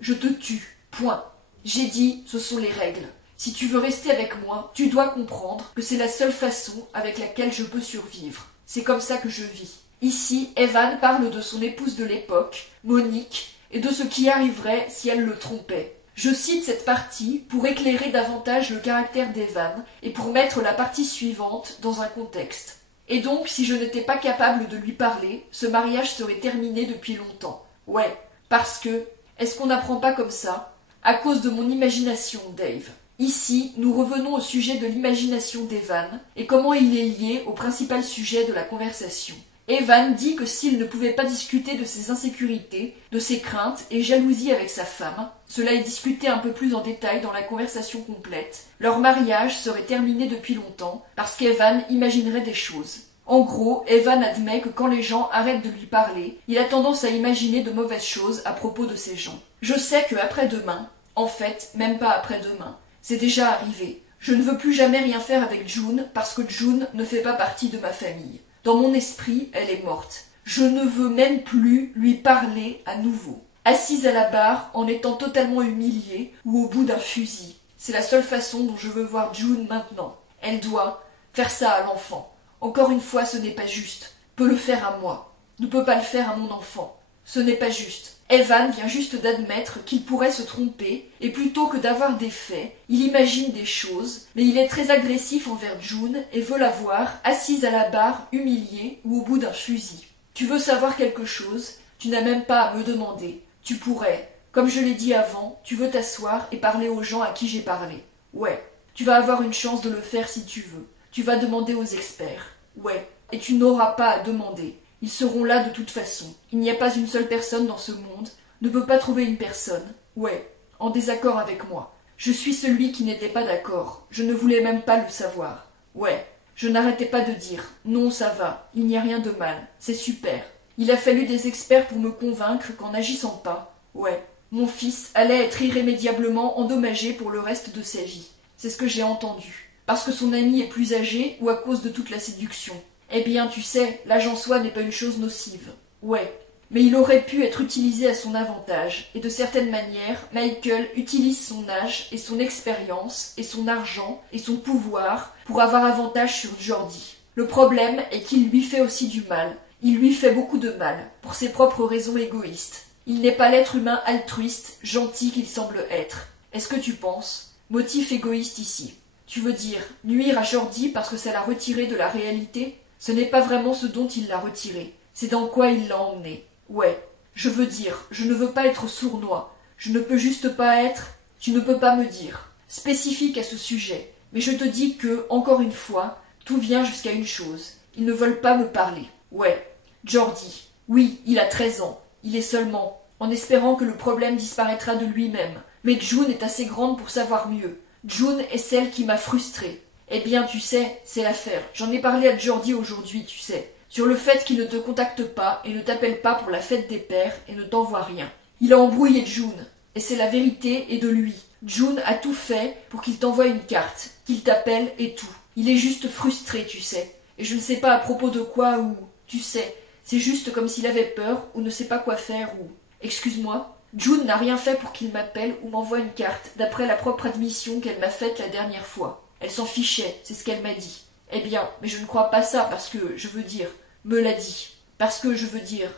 je te tue. Point. J'ai dit, ce sont les règles. Si tu veux rester avec moi, tu dois comprendre que c'est la seule façon avec laquelle je peux survivre. C'est comme ça que je vis. Ici, Evan parle de son épouse de l'époque, Monique, et de ce qui arriverait si elle le trompait. Je cite cette partie pour éclairer davantage le caractère d'Evan et pour mettre la partie suivante dans un contexte. Et donc, si je n'étais pas capable de lui parler, ce mariage serait terminé depuis longtemps. Ouais, parce que, est-ce qu'on n'apprend pas comme ça? À cause de mon imagination, Dave. Ici, nous revenons au sujet de l'imagination d'Evan et comment il est lié au principal sujet de la conversation. Evan dit que s'il ne pouvait pas discuter de ses insécurités, de ses craintes et jalousies avec sa femme, cela est discuté un peu plus en détail dans la conversation complète, leur mariage serait terminé depuis longtemps parce qu'Evan imaginerait des choses. En gros, Evan admet que quand les gens arrêtent de lui parler, il a tendance à imaginer de mauvaises choses à propos de ces gens. Je sais que après-demain, en fait, même pas après-demain, c'est déjà arrivé. Je ne veux plus jamais rien faire avec June parce que June ne fait pas partie de ma famille. Dans mon esprit, elle est morte. Je ne veux même plus lui parler à nouveau. Assise à la barre, en étant totalement humiliée ou au bout d'un fusil. C'est la seule façon dont je veux voir June maintenant. Elle doit faire ça à l'enfant. Encore une fois, ce n'est pas juste. Peut le faire à moi. Ne peut pas le faire à mon enfant. Ce n'est pas juste. Evan vient juste d'admettre qu'il pourrait se tromper, et plutôt que d'avoir des faits, il imagine des choses, mais il est très agressif envers June et veut la voir assise à la barre, humiliée ou au bout d'un fusil. Tu veux savoir quelque chose? Tu n'as même pas à me demander. Tu pourrais. Comme je l'ai dit avant, tu veux t'asseoir et parler aux gens à qui j'ai parlé. Ouais. Tu vas avoir une chance de le faire si tu veux. Tu vas demander aux experts. Ouais. Et tu n'auras pas à demander. Ils seront là de toute façon. Il n'y a pas une seule personne dans ce monde, ne peut pas trouver une personne, ouais, en désaccord avec moi. Je suis celui qui n'était pas d'accord, je ne voulais même pas le savoir. Ouais, je n'arrêtais pas de dire, non ça va, il n'y a rien de mal, c'est super. Il a fallu des experts pour me convaincre qu'en n'agissant pas, ouais, mon fils allait être irrémédiablement endommagé pour le reste de sa vie. C'est ce que j'ai entendu. Parce que son ami est plus âgé ou à cause de toute la séduction. Eh bien, tu sais, l'âge en soi n'est pas une chose nocive. Ouais. Mais il aurait pu être utilisé à son avantage, et de certaines manières, Michael utilise son âge et son expérience, et son argent, et son pouvoir, pour avoir avantage sur Jordi. Le problème est qu'il lui fait aussi du mal. Il lui fait beaucoup de mal, pour ses propres raisons égoïstes. Il n'est pas l'être humain altruiste, gentil qu'il semble être. Est-ce que tu penses? Motif égoïste ici. Tu veux dire, nuire à Jordi parce que ça l'a retiré de la réalité? Ce n'est pas vraiment ce dont il l'a retiré, c'est dans quoi il l'a emmené. Ouais, je veux dire, je ne veux pas être sournois, je ne peux juste pas être, tu ne peux pas me dire, spécifique à ce sujet, mais je te dis que, encore une fois, tout vient jusqu'à une chose, ils ne veulent pas me parler. Ouais, Jordi, oui, il a 13 ans, il est seulement, en espérant que le problème disparaîtra de lui-même, mais June est assez grande pour savoir mieux. June est celle qui m'a frustrée. Eh bien, tu sais, c'est l'affaire. J'en ai parlé à Jordi aujourd'hui, tu sais. Sur le fait qu'il ne te contacte pas et ne t'appelle pas pour la fête des pères et ne t'envoie rien. Il a embrouillé June. Et c'est la vérité et de lui. June a tout fait pour qu'il t'envoie une carte, qu'il t'appelle et tout. Il est juste frustré, tu sais. Et je ne sais pas à propos de quoi ou... Tu sais, c'est juste comme s'il avait peur ou ne sait pas quoi faire ou... Excuse-moi. June n'a rien fait pour qu'il m'appelle ou m'envoie une carte, d'après la propre admission qu'elle m'a faite la dernière fois. Elle s'en fichait, c'est ce qu'elle m'a dit. Eh bien, mais je ne crois pas ça parce que, je veux dire, me l'a dit. Parce que, je veux dire,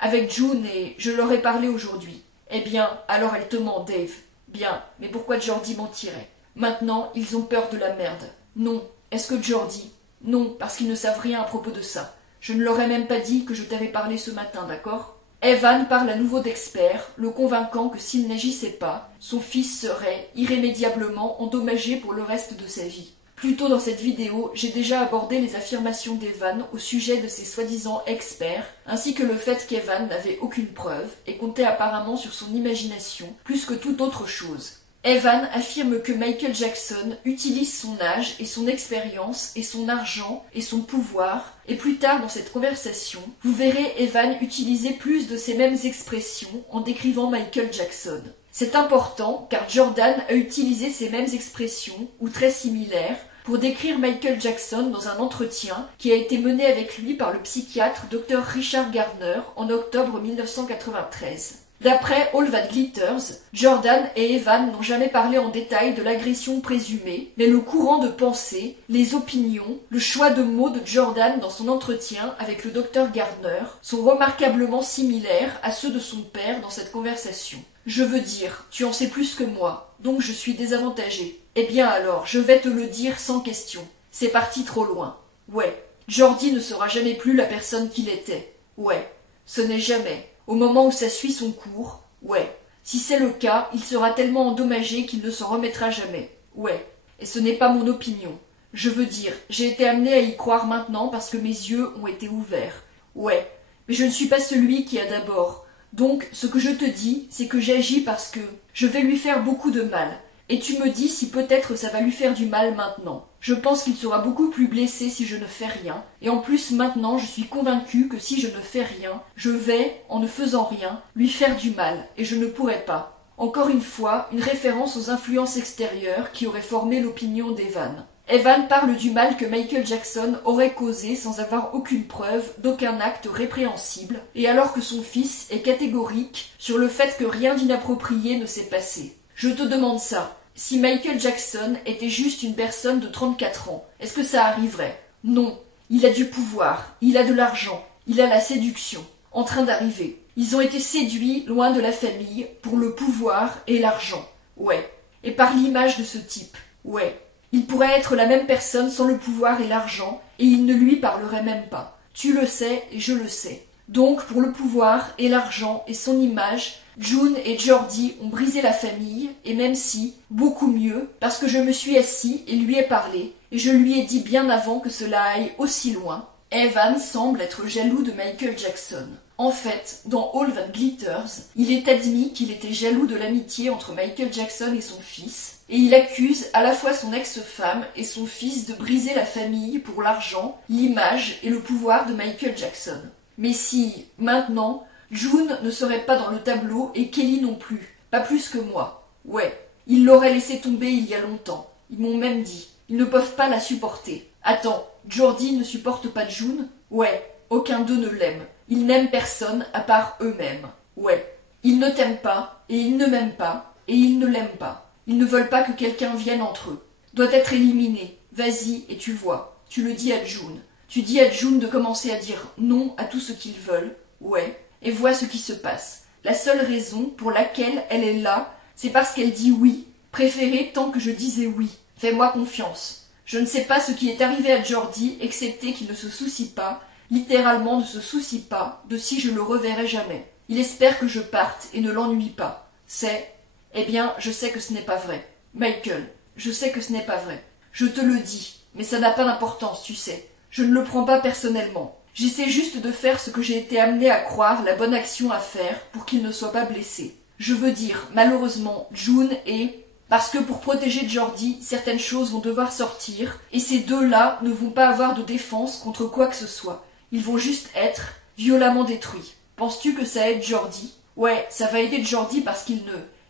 avec June et je leur ai parlé aujourd'hui. Eh bien, alors elle te ment, Dave. Bien, mais pourquoi Jordi mentirait? Maintenant, ils ont peur de la merde. Non. Est-ce que Jordi? Non, parce qu'ils ne savent rien à propos de ça. Je ne leur ai même pas dit que je t'avais parlé ce matin, d'accord? Evan parle à nouveau d'expert, le convainquant que s'il n'agissait pas, son fils serait irrémédiablement endommagé pour le reste de sa vie. Plus tôt dans cette vidéo, j'ai déjà abordé les affirmations d'Evan au sujet de ses soi-disant experts, ainsi que le fait qu'Evan n'avait aucune preuve et comptait apparemment sur son imagination plus que toute autre chose. Evan affirme que Michael Jackson utilise son âge et son expérience et son argent et son pouvoir, et plus tard dans cette conversation, vous verrez Evan utiliser plus de ces mêmes expressions en décrivant Michael C'est important car Jordan a utilisé ces mêmes expressions, ou très similaires, pour décrire Michael Jackson dans un entretien qui a été mené avec lui par le psychiatre Dr Richard Gardner en octobre 1993. D'après All That Glitters, Jordan et Evan n'ont jamais parlé en détail de l'agression présumée, mais le courant de pensée, les opinions, le choix de mots de Jordan dans son entretien avec le docteur Gardner sont remarquablement similaires à ceux de son père dans cette conversation. Je veux dire, tu en sais plus que moi, donc je suis désavantagé. Eh bien alors, je vais te le dire sans question. C'est parti trop loin. Ouais, Jordi ne sera jamais plus la personne qu'il était. Ouais, ce n'est jamais. Au moment où ça suit son cours, ouais. Si c'est le cas, il sera tellement endommagé qu'il ne s'en remettra jamais. Ouais. Et ce n'est pas mon opinion. Je veux dire, j'ai été amené à y croire maintenant parce que mes yeux ont été ouverts. Ouais. Mais je ne suis pas celui qui a d'abord. Donc, ce que je te dis, c'est que j'agis parce que je vais lui faire beaucoup de mal. Et tu me dis si peut-être ça va lui faire du mal maintenant. Je pense qu'il sera beaucoup plus blessé si je ne fais rien. Et en plus, maintenant, je suis convaincue que si je ne fais rien, je vais, en ne faisant rien, lui faire du mal. Et je ne pourrai pas. Encore une fois, une référence aux influences extérieures qui auraient formé l'opinion d'Evan. Evan parle du mal que Michael Jackson aurait causé sans avoir aucune preuve d'aucun acte répréhensible, et alors que son fils est catégorique sur le fait que rien d'inapproprié ne s'est passé. Je te demande ça. Si Michael Jackson était juste une personne de 34 ans, est-ce que ça arriverait? Non. Il a du pouvoir, il a de l'argent, il a la séduction, en train d'arriver. Ils ont été séduits loin de la famille pour le pouvoir et l'argent. Ouais. Et par l'image de ce type. Ouais. Il pourrait être la même personne sans le pouvoir et l'argent, et il ne lui parlerait même pas. Tu le sais et je le sais. Donc, pour le pouvoir et l'argent et son image, June et Jordi ont brisé la famille, et même si, beaucoup mieux, parce que je me suis assis et lui ai parlé, et je lui ai dit bien avant que cela aille aussi loin, Evan semble être jaloux de Michael Jackson. En fait, dans All That Glitters, il est admis qu'il était jaloux de l'amitié entre Michael Jackson et son fils, et il accuse à la fois son ex-femme et son fils de briser la famille pour l'argent, l'image et le pouvoir de Michael Jackson. Mais si, maintenant, June ne serait pas dans le tableau et Kelly non plus, pas plus que moi. Ouais, ils l'auraient laissé tomber il y a longtemps. Ils m'ont même dit. Ils ne peuvent pas la supporter. Attends, Jordi ne supporte pas June? Ouais, aucun d'eux ne l'aime. Ils n'aiment personne à part eux-mêmes. Ouais, ils ne t'aiment pas, et ils ne m'aiment pas, et ils ne l'aiment pas. Ils ne veulent pas que quelqu'un vienne entre eux. Doit être éliminé. Vas-y et tu vois. Tu le dis à June. Tu dis à June de commencer à dire non à tout ce qu'ils veulent. Ouais. Et vois ce qui se passe. La seule raison pour laquelle elle est là, c'est parce qu'elle dit oui, préférée tant que je disais oui. Fais-moi confiance. Je ne sais pas ce qui est arrivé à Jordi, excepté qu'il ne se soucie pas, littéralement ne se soucie pas, de si je le reverrai jamais. Il espère que je parte et ne l'ennuie pas. C'est... Eh bien, je sais que ce n'est pas vrai. Michael, je sais que ce n'est pas vrai. Je te le dis, mais ça n'a pas d'importance, tu sais. Je ne le prends pas personnellement. J'essaie juste de faire ce que j'ai été amené à croire la bonne action à faire pour qu'il ne soit pas blessé. Je veux dire, malheureusement, June est... Parce que pour protéger Jordi, certaines choses vont devoir sortir, et ces deux-là ne vont pas avoir de défense contre quoi que ce soit. Ils vont juste être violemment détruits. Penses-tu que ça aide Jordi? Ouais, ça va aider Jordi parce qu'il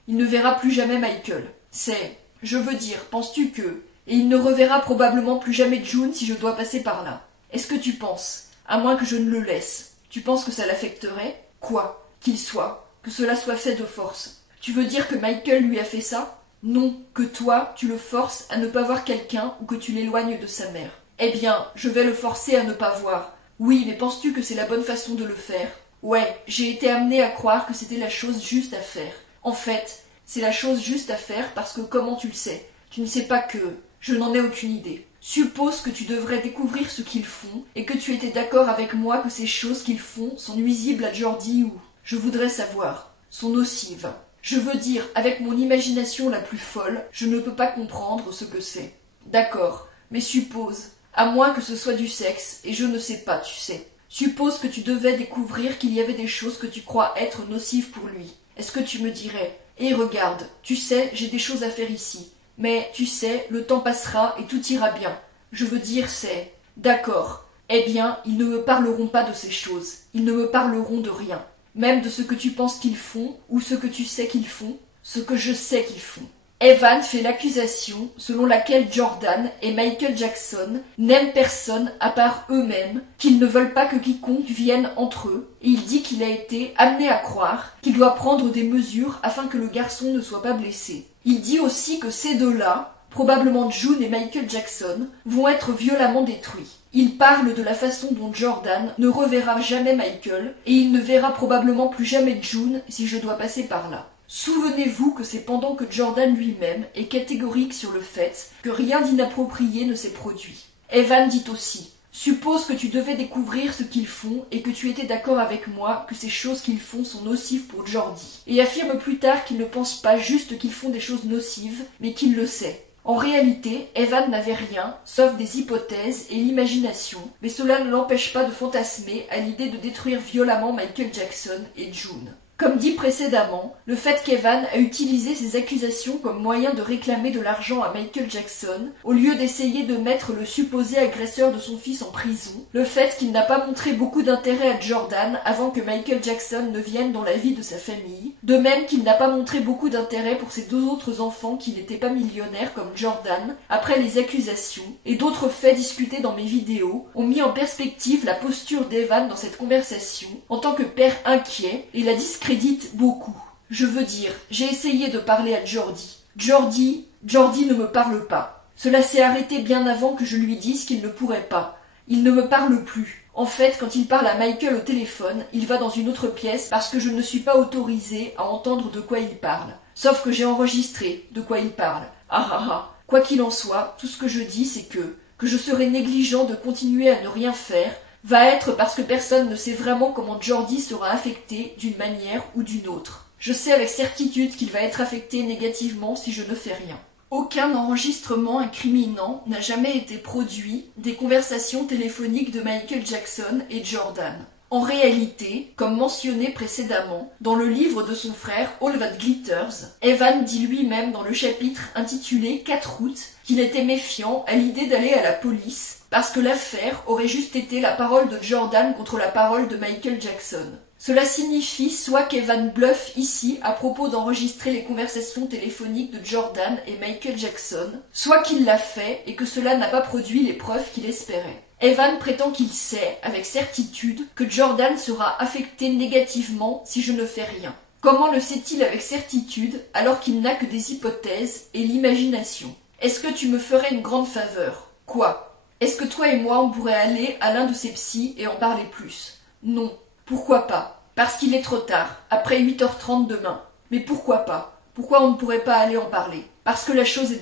ne verra plus jamais Michael. C'est... Je veux dire, penses-tu que... Et il ne reverra probablement plus jamais June si je dois passer par là. Est-ce que tu penses, à moins que je ne le laisse, tu penses que ça l'affecterait? Quoi? Qu'il soit. Que cela soit fait de force. Tu veux dire que Michael lui a fait ça? Non, que toi, tu le forces à ne pas voir quelqu'un ou que tu l'éloignes de sa mère. Eh bien, je vais le forcer à ne pas voir. Oui, mais penses-tu que c'est la bonne façon de le faire? Ouais, j'ai été amenée à croire que c'était la chose juste à faire. En fait, c'est la chose juste à faire parce que comment tu le sais? Tu ne sais pas que... Je n'en ai aucune idée. Suppose que tu devrais découvrir ce qu'ils font et que tu étais d'accord avec moi que ces choses qu'ils font sont nuisibles à Jordi ou, je voudrais savoir, sont nocives. Je veux dire, avec mon imagination la plus folle, je ne peux pas comprendre ce que c'est. D'accord, mais suppose, à moins que ce soit du sexe, et je ne sais pas, tu sais. Suppose que tu devais découvrir qu'il y avait des choses que tu crois être nocives pour lui. Est-ce que tu me dirais, eh regarde, tu sais, j'ai des choses à faire ici. Mais, tu sais, le temps passera et tout ira bien. Je veux dire, c'est... D'accord. Eh bien, ils ne me parleront pas de ces choses. Ils ne me parleront de rien. Même de ce que tu penses qu'ils font, ou ce que tu sais qu'ils font, ce que je sais qu'ils font. Evan fait l'accusation selon laquelle Jordan et Michael Jackson n'aiment personne à part eux-mêmes, qu'ils ne veulent pas que quiconque vienne entre eux, et il dit qu'il a été amené à croire qu'il doit prendre des mesures afin que le garçon ne soit pas blessé. Il dit aussi que ces deux-là, probablement June et Michael Jackson, vont être violemment détruits. Il parle de la façon dont Jordan ne reverra jamais Michael, et il ne verra probablement plus jamais June si je dois passer par là. Souvenez-vous que c'est pendant que Jordan lui-même est catégorique sur le fait que rien d'inapproprié ne s'est produit. Evan dit aussi « Suppose que tu devais découvrir ce qu'ils font et que tu étais d'accord avec moi que ces choses qu'ils font sont nocives pour Jordi. » Et affirme plus tard qu'il ne pense pas juste qu'ils font des choses nocives, mais qu'il le sait. En réalité, Evan n'avait rien, sauf des hypothèses et l'imagination, mais cela ne l'empêche pas de fantasmer à l'idée de détruire violemment Michael Jackson et June. Comme dit précédemment, le fait qu'Evan a utilisé ces accusations comme moyen de réclamer de l'argent à Michael Jackson, au lieu d'essayer de mettre le supposé agresseur de son fils en prison, le fait qu'il n'a pas montré beaucoup d'intérêt à Jordan avant que Michael Jackson ne vienne dans la vie de sa famille, de même qu'il n'a pas montré beaucoup d'intérêt pour ses deux autres enfants qui n'étaient pas millionnaires comme Jordan, après les accusations, et d'autres faits discutés dans mes vidéos, ont mis en perspective la posture d'Evan dans cette conversation, en tant que père inquiet, et la discrédite beaucoup. Je veux dire, j'ai essayé de parler à Jordi. Jordi ne me parle pas. Cela s'est arrêté bien avant que je lui dise qu'il ne pourrait pas. Il ne me parle plus. En fait, quand il parle à Michael au téléphone, il va dans une autre pièce parce que je ne suis pas autorisée à entendre de quoi il parle. Sauf que j'ai enregistré de quoi il parle. Ah ah ah. Quoi qu'il en soit, tout ce que je dis, c'est que je serai négligent de continuer à ne rien faire, va être parce que personne ne sait vraiment comment Jordi sera affecté d'une manière ou d'une autre. Je sais avec certitude qu'il va être affecté négativement si je ne fais rien. Aucun enregistrement incriminant n'a jamais été produit des conversations téléphoniques de Michael Jackson et Jordan. En réalité, comme mentionné précédemment, dans le livre de son frère All That Glitters, Evan dit lui-même dans le chapitre intitulé 4 août qu'il était méfiant à l'idée d'aller à la police parce que l'affaire aurait juste été la parole de Jordan contre la parole de Michael Jackson. Cela signifie soit qu'Evan bluffe ici à propos d'enregistrer les conversations téléphoniques de Jordan et Michael Jackson, soit qu'il l'a fait et que cela n'a pas produit les preuves qu'il espérait. Evan prétend qu'il sait, avec certitude, que Jordan sera affecté négativement si je ne fais rien. Comment le sait-il avec certitude alors qu'il n'a que des hypothèses et l'imagination? Est-ce que tu me ferais une grande faveur? Quoi? Est-ce que toi et moi on pourrait aller à l'un de ces psys et en parler plus? Non. Pourquoi pas? Parce qu'il est trop tard, après 8h30 demain. Mais pourquoi pas? Pourquoi on ne pourrait pas aller en parler? Parce que la chose a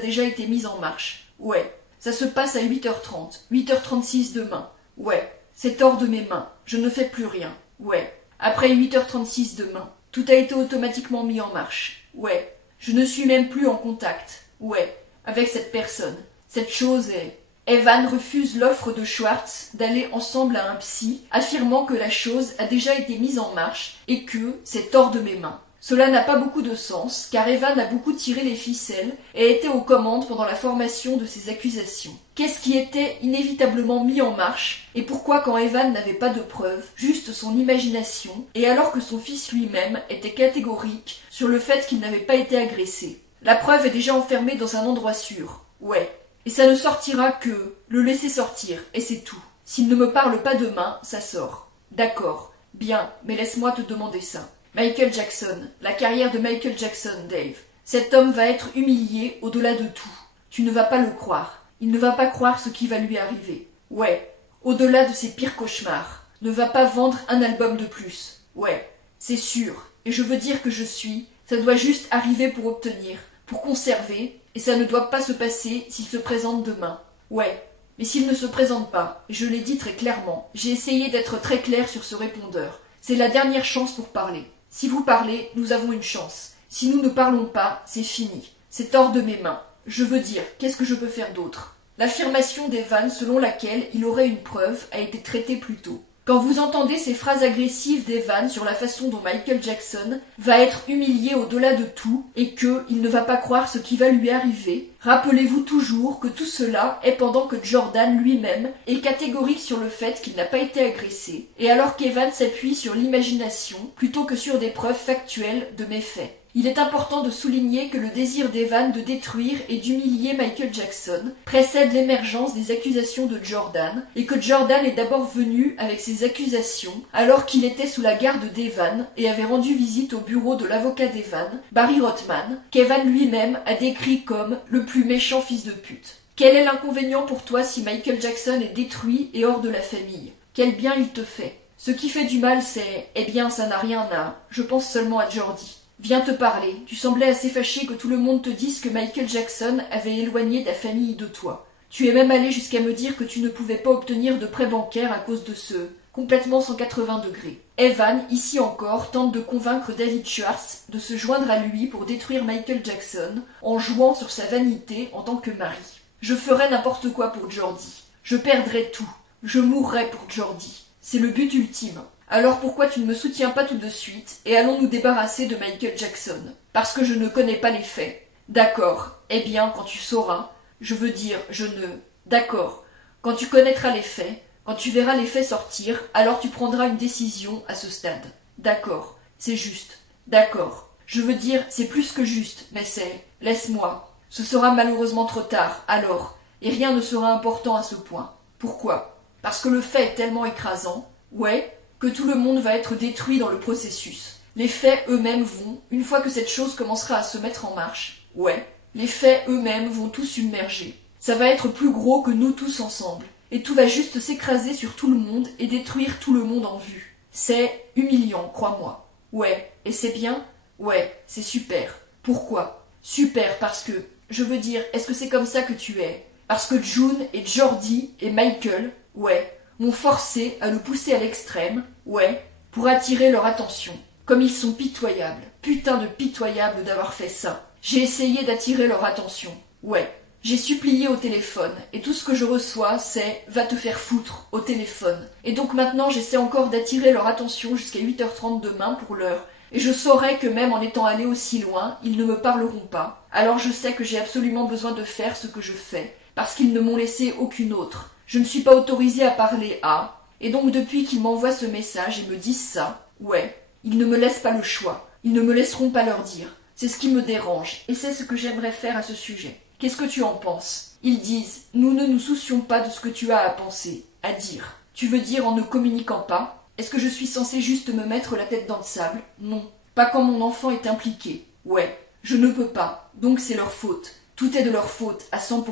déjà été mise en marche. Ouais. Ça se passe à 8h30, 8h36 demain. Ouais, c'est hors de mes mains, je ne fais plus rien. Ouais, après 8h36 demain, tout a été automatiquement mis en marche. Ouais, je ne suis même plus en contact. Ouais, avec cette personne. Cette chose est... Evan refuse l'offre de Schwartz d'aller ensemble à un psy, affirmant que la chose a déjà été mise en marche et que c'est hors de mes mains. Cela n'a pas beaucoup de sens, car Evan a beaucoup tiré les ficelles et était aux commandes pendant la formation de ses accusations. Qu'est-ce qui était inévitablement mis en marche, et pourquoi quand Evan n'avait pas de preuves, juste son imagination, et alors que son fils lui-même était catégorique sur le fait qu'il n'avait pas été agressé? La preuve est déjà enfermée dans un endroit sûr. Ouais. Et ça ne sortira que le laisser sortir, et c'est tout. S'il ne me parle pas demain, ça sort. D'accord. Bien, mais laisse-moi te demander ça. Michael Jackson, la carrière de Michael Jackson, Dave. Cet homme va être humilié au-delà de tout. Tu ne vas pas le croire. Il ne va pas croire ce qui va lui arriver. Ouais, au-delà de ses pires cauchemars. Ne va pas vendre un album de plus. Ouais, c'est sûr. Et je veux dire que ça doit juste arriver pour obtenir, pour conserver, et ça ne doit pas se passer s'il se présente demain. Ouais, mais s'il ne se présente pas, et je l'ai dit très clairement, j'ai essayé d'être très clair sur ce répondeur. C'est la dernière chance pour parler. Si vous parlez, nous avons une chance. Si nous ne parlons pas, c'est fini. C'est hors de mes mains. Je veux dire, qu'est-ce que je peux faire d'autre? L'affirmation d'Evan selon laquelle il aurait une preuve a été traitée plus tôt. Quand vous entendez ces phrases agressives d'Evan sur la façon dont Michael Jackson va être humilié au-delà de tout et qu'il ne va pas croire ce qui va lui arriver, rappelez-vous toujours que tout cela est pendant que Jordan lui-même est catégorique sur le fait qu'il n'a pas été agressé, et alors qu'Evan s'appuie sur l'imagination plutôt que sur des preuves factuelles de méfaits. Il est important de souligner que le désir d'Evan de détruire et d'humilier Michael Jackson précède l'émergence des accusations de Jordan, et que Jordan est d'abord venu avec ces accusations alors qu'il était sous la garde d'Evan et avait rendu visite au bureau de l'avocat d'Evan, Barry Rothman, qu'Evan lui-même a décrit comme le plus méchant fils de pute. Quel est l'inconvénient pour toi si Michael Jackson est détruit et hors de la famille? Quel bien il te fait? Ce qui fait du mal, c'est... Eh bien, ça n'a rien à... Je pense seulement à Jordi. Viens te parler. Tu semblais assez fâché que tout le monde te dise que Michael Jackson avait éloigné ta famille de toi. Tu es même allé jusqu'à me dire que tu ne pouvais pas obtenir de prêt bancaire à cause de ce... complètement 180 degrés. Evan, ici encore, tente de convaincre David Schwartz de se joindre à lui pour détruire Michael Jackson en jouant sur sa vanité en tant que mari. Je ferais n'importe quoi pour Jordi. Je perdrais tout. Je mourrais pour Jordi. C'est le but ultime. Alors pourquoi tu ne me soutiens pas tout de suite et allons nous débarrasser de Michael Jackson? Parce que je ne connais pas les faits. D'accord. Eh bien, quand tu sauras, je veux dire, D'accord. Quand tu connaîtras les faits, quand tu verras les faits sortir, alors tu prendras une décision à ce stade. D'accord. C'est juste. D'accord. Je veux dire, c'est plus que juste, mais c'est... Laisse-moi. Ce sera malheureusement trop tard, alors, et rien ne sera important à ce point. Pourquoi? Parce que le fait est tellement écrasant, ouais, que tout le monde va être détruit dans le processus. Les faits eux-mêmes vont, une fois que cette chose commencera à se mettre en marche, ouais, les faits eux-mêmes vont tout submerger. Ça va être plus gros que nous tous ensemble, et tout va juste s'écraser sur tout le monde et détruire tout le monde en vue. C'est humiliant, crois-moi. Ouais, et c'est bien? Ouais, c'est super. Pourquoi? Super parce que, je veux dire, est-ce que c'est comme ça que tu es? Parce que June et Jordi et Michael, ouais, m'ont forcé à le pousser à l'extrême, ouais, pour attirer leur attention. Comme ils sont pitoyables, putain de pitoyables d'avoir fait ça. J'ai essayé d'attirer leur attention, ouais. J'ai supplié au téléphone, et tout ce que je reçois, c'est « va te faire foutre » au téléphone. Et donc maintenant, j'essaie encore d'attirer leur attention jusqu'à 8h30 demain pour l'heure. Et je saurais que même en étant allé aussi loin, ils ne me parleront pas. Alors je sais que j'ai absolument besoin de faire ce que je fais, parce qu'ils ne m'ont laissé aucune autre. Je ne suis pas autorisée à parler à... Et donc depuis qu'ils m'envoient ce message et me disent ça, ouais, ils ne me laissent pas le choix. Ils ne me laisseront pas leur dire. C'est ce qui me dérange, et c'est ce que j'aimerais faire à ce sujet. Qu'est-ce que tu en penses? Ils disent, nous ne nous soucions pas de ce que tu as à penser, à dire. Tu veux dire en ne communiquant pas? Est-ce que je suis censée juste me mettre la tête dans le sable? Non. Pas quand mon enfant est impliqué. Ouais. Je ne peux pas. Donc c'est leur faute. Tout est de leur faute, à 100%.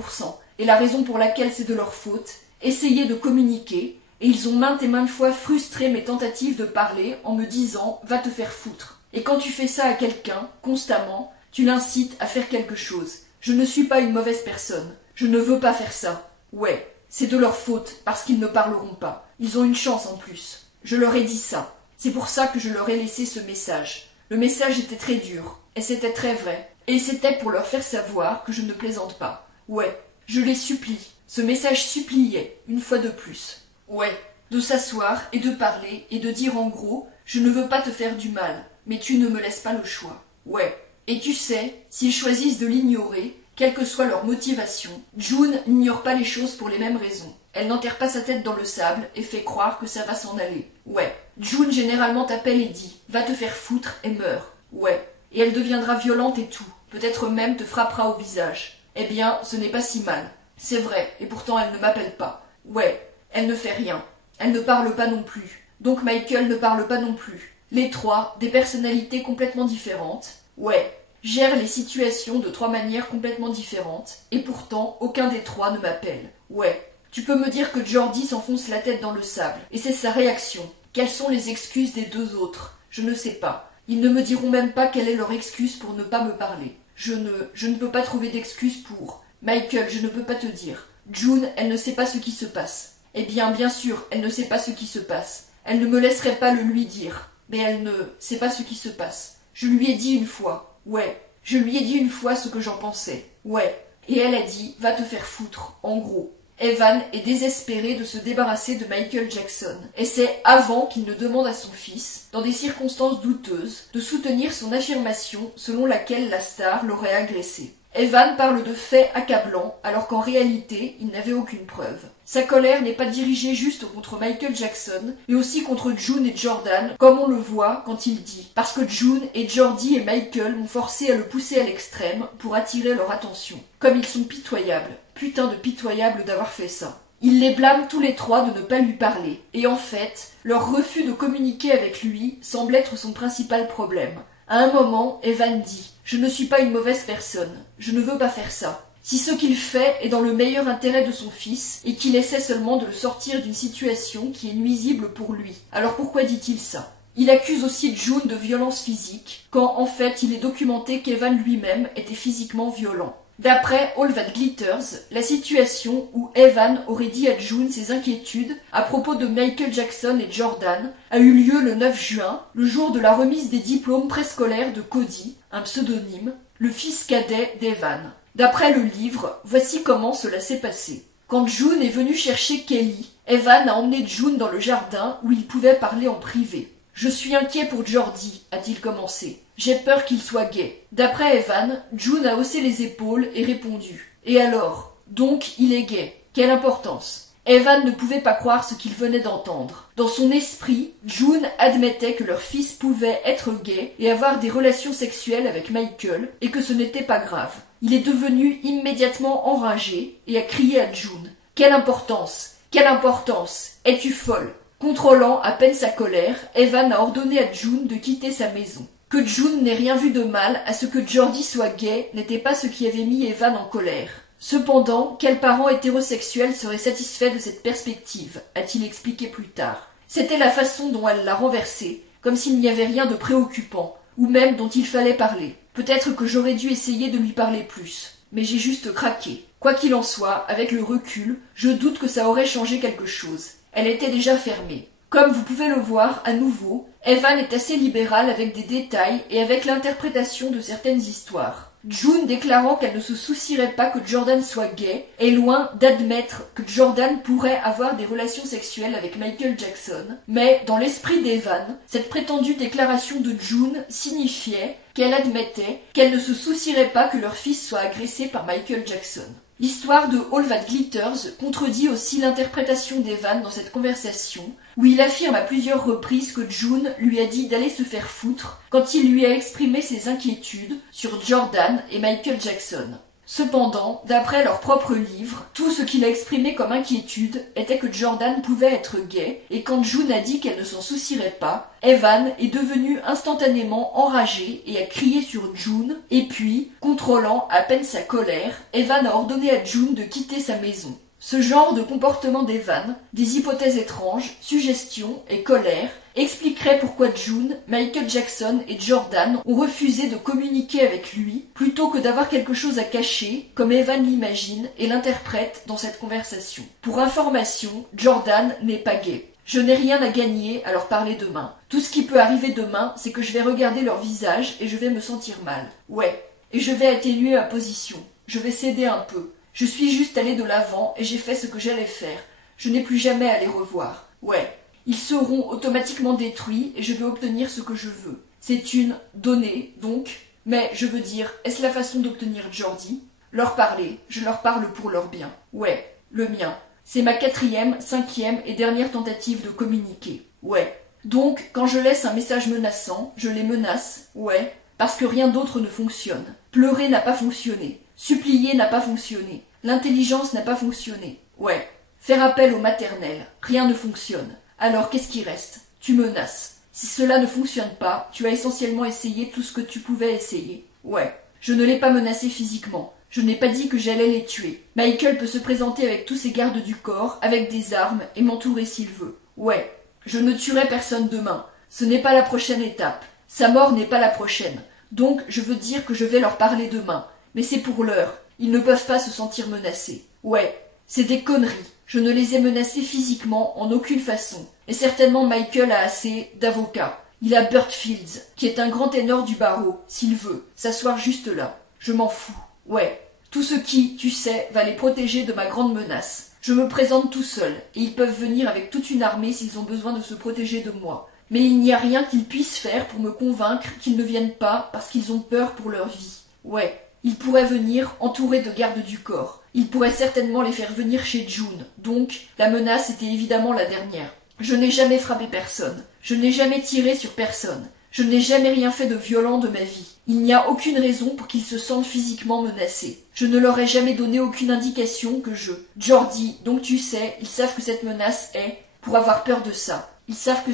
Et la raison pour laquelle c'est de leur faute, essayer de communiquer, et ils ont maintes et maintes fois frustré mes tentatives de parler en me disant « va te faire foutre ». Et quand tu fais ça à quelqu'un, constamment, tu l'incites à faire quelque chose. Je ne suis pas une mauvaise personne. Je ne veux pas faire ça. Ouais. C'est de leur faute, parce qu'ils ne parleront pas. Ils ont une chance en plus. Je leur ai dit ça. C'est pour ça que je leur ai laissé ce message. Le message était très dur, et c'était très vrai. Et c'était pour leur faire savoir que je ne plaisante pas. Ouais, je les supplie. Ce message suppliait, une fois de plus. Ouais, de s'asseoir et de parler et de dire en gros, je ne veux pas te faire du mal, mais tu ne me laisses pas le choix. Ouais. Et tu sais, s'ils choisissent de l'ignorer, quelle que soit leur motivation, June n'ignore pas les choses pour les mêmes raisons. Elle n'enterre pas sa tête dans le sable et fait croire que ça va s'en aller. Ouais. June généralement t'appelle et dit « va te faire foutre et meurs ». Ouais. Et elle deviendra violente et tout. Peut-être même te frappera au visage. Eh bien, ce n'est pas si mal. C'est vrai, et pourtant elle ne m'appelle pas. Ouais. Elle ne fait rien. Elle ne parle pas non plus. Donc Michael ne parle pas non plus. Les trois, des personnalités complètement différentes. Ouais. Gèrent les situations de trois manières complètement différentes. Et pourtant, aucun des trois ne m'appelle. Ouais. Tu peux me dire que Jordi s'enfonce la tête dans le sable, et c'est sa réaction. Quelles sont les excuses des deux autres? Je ne sais pas. Ils ne me diront même pas quelle est leur excuse pour ne pas me parler. Je ne peux pas trouver d'excuse pour. Michael, je ne peux pas te dire. June, elle ne sait pas ce qui se passe. Eh bien sûr, elle ne sait pas ce qui se passe. Elle ne me laisserait pas le lui dire. Mais elle ne sait pas ce qui se passe. Je lui ai dit une fois. Ouais. Je lui ai dit une fois ce que j'en pensais. Ouais. Et elle a dit, va te faire foutre, en gros. Evan est désespéré de se débarrasser de Michael Jackson, et c'est avant qu'il ne demande à son fils, dans des circonstances douteuses, de soutenir son affirmation selon laquelle la star l'aurait agressé. Evan parle de faits accablants, alors qu'en réalité, il n'avait aucune preuve. Sa colère n'est pas dirigée juste contre Michael Jackson, mais aussi contre June et Jordan, comme on le voit quand il dit « Parce que June et Jordi et Michael m'ont forcé à le pousser à l'extrême pour attirer leur attention. Comme ils sont pitoyables. Putain de pitoyables d'avoir fait ça. » Il les blâme tous les trois de ne pas lui parler, et en fait, leur refus de communiquer avec lui semble être son principal problème. À un moment, Evan dit « Je ne suis pas une mauvaise personne, je ne veux pas faire ça. » Si ce qu'il fait est dans le meilleur intérêt de son fils, et qu'il essaie seulement de le sortir d'une situation qui est nuisible pour lui, alors pourquoi dit-il ça? Il accuse aussi June de violence physique, quand en fait il est documenté qu'Evan lui-même était physiquement violent. D'après All That Glitters, la situation où Evan aurait dit à June ses inquiétudes à propos de Michael Jackson et Jordan a eu lieu le 9 juin, le jour de la remise des diplômes préscolaires de Cody, un pseudonyme, le fils cadet d'Evan. D'après le livre, voici comment cela s'est passé. Quand June est venue chercher Kelly, Evan a emmené June dans le jardin où ils pouvaient parler en privé. « Je suis inquiet pour Jordi, a-t-il commencé. J'ai peur qu'il soit gay. » D'après Evan, June a haussé les épaules et répondu. « Et alors? Donc il est gay. Quelle importance ?» Evan ne pouvait pas croire ce qu'il venait d'entendre. Dans son esprit, June admettait que leur fils pouvait être gay et avoir des relations sexuelles avec Michael, et que ce n'était pas grave. Il est devenu immédiatement enragé et a crié à June. « Quelle importance? Quelle importance? Es-tu folle ?» Contrôlant à peine sa colère, Evan a ordonné à June de quitter sa maison. Que June n'ait rien vu de mal à ce que Jordi soit gay n'était pas ce qui avait mis Evan en colère. Cependant, quel parent hétérosexuel serait satisfait de cette perspective, a-t-il expliqué plus tard. C'était la façon dont elle l'a renversé, comme s'il n'y avait rien de préoccupant, ou même dont il fallait parler. Peut-être que j'aurais dû essayer de lui parler plus, mais j'ai juste craqué. Quoi qu'il en soit, avec le recul, je doute que ça aurait changé quelque chose. Elle était déjà fermée. Comme vous pouvez le voir, à nouveau, Evan est assez libéral avec des détails et avec l'interprétation de certaines histoires. June déclarant qu'elle ne se soucierait pas que Jordan soit gay est loin d'admettre que Jordan pourrait avoir des relations sexuelles avec Michael Jackson, mais dans l'esprit d'Evan, cette prétendue déclaration de June signifiait qu'elle admettait qu'elle ne se soucierait pas que leur fils soit agressé par Michael Jackson. L'histoire de All That Glitters contredit aussi l'interprétation d'Evan dans cette conversation, où il affirme à plusieurs reprises que June lui a dit d'aller se faire foutre quand il lui a exprimé ses inquiétudes sur Jordan et Michael Jackson. Cependant, d'après leur propre livre, tout ce qu'il a exprimé comme inquiétude était que Jordan pouvait être gay, et quand June a dit qu'elle ne s'en soucierait pas, Evan est devenu instantanément enragé et a crié sur June, et puis, contrôlant à peine sa colère, Evan a ordonné à June de quitter sa maison. Ce genre de comportement d'Evan, des hypothèses étranges, suggestions et colère, expliquerait pourquoi June, Michael Jackson et Jordan ont refusé de communiquer avec lui, plutôt que d'avoir quelque chose à cacher, comme Evan l'imagine et l'interprète dans cette conversation. Pour information, Jordan n'est pas gay. Je n'ai rien à gagner à leur parler demain. Tout ce qui peut arriver demain, c'est que je vais regarder leur visage et je vais me sentir mal. Ouais. Et je vais atténuer ma position. Je vais céder un peu. Je suis juste allé de l'avant et j'ai fait ce que j'allais faire. Je n'ai plus jamais à les revoir. Ouais. Ils seront automatiquement détruits et je vais obtenir ce que je veux. C'est une donnée, donc. Mais, je veux dire, est-ce la façon d'obtenir Jordi? Leur parler. Je leur parle pour leur bien. Ouais. Le mien. C'est ma 4e, 5e et dernière tentative de communiquer. Ouais. Donc, quand je laisse un message menaçant, je les menace. Ouais. Parce que rien d'autre ne fonctionne. Pleurer n'a pas fonctionné. Supplier n'a pas fonctionné. L'intelligence n'a pas fonctionné. Ouais. Faire appel au maternel. Rien ne fonctionne. Alors qu'est-ce qui reste? Tu menaces. Si cela ne fonctionne pas, tu as essentiellement essayé tout ce que tu pouvais essayer. Ouais. Je ne l'ai pas menacé physiquement. Je n'ai pas dit que j'allais les tuer. Michael peut se présenter avec tous ses gardes du corps, avec des armes, et m'entourer s'il veut. Ouais. Je ne tuerai personne demain. Ce n'est pas la prochaine étape. Sa mort n'est pas la prochaine. Donc, je veux dire que je vais leur parler demain. Mais c'est pour l'heure. Ils ne peuvent pas se sentir menacés. Ouais. C'est des conneries. Je ne les ai menacés physiquement en aucune façon. Et certainement Michael a assez d'avocats. Il a Burt Fields, qui est un grand ténor du barreau, s'il veut, s'asseoir juste là. Je m'en fous. Ouais. Tout ce qui, tu sais, va les protéger de ma grande menace. Je me présente tout seul, et ils peuvent venir avec toute une armée s'ils ont besoin de se protéger de moi. Mais il n'y a rien qu'ils puissent faire pour me convaincre qu'ils ne viennent pas parce qu'ils ont peur pour leur vie. Ouais. Il pourrait venir entouré de gardes du corps. Il pourrait certainement les faire venir chez June. Donc, la menace était évidemment la dernière. Je n'ai jamais frappé personne. Je n'ai jamais tiré sur personne. Je n'ai jamais rien fait de violent de ma vie. Il n'y a aucune raison pour qu'ils se sentent physiquement menacés. Je ne leur ai jamais donné aucune indication que Jordi, donc tu sais, ils savent que cette menace est, pour avoir peur de ça. Ils savent que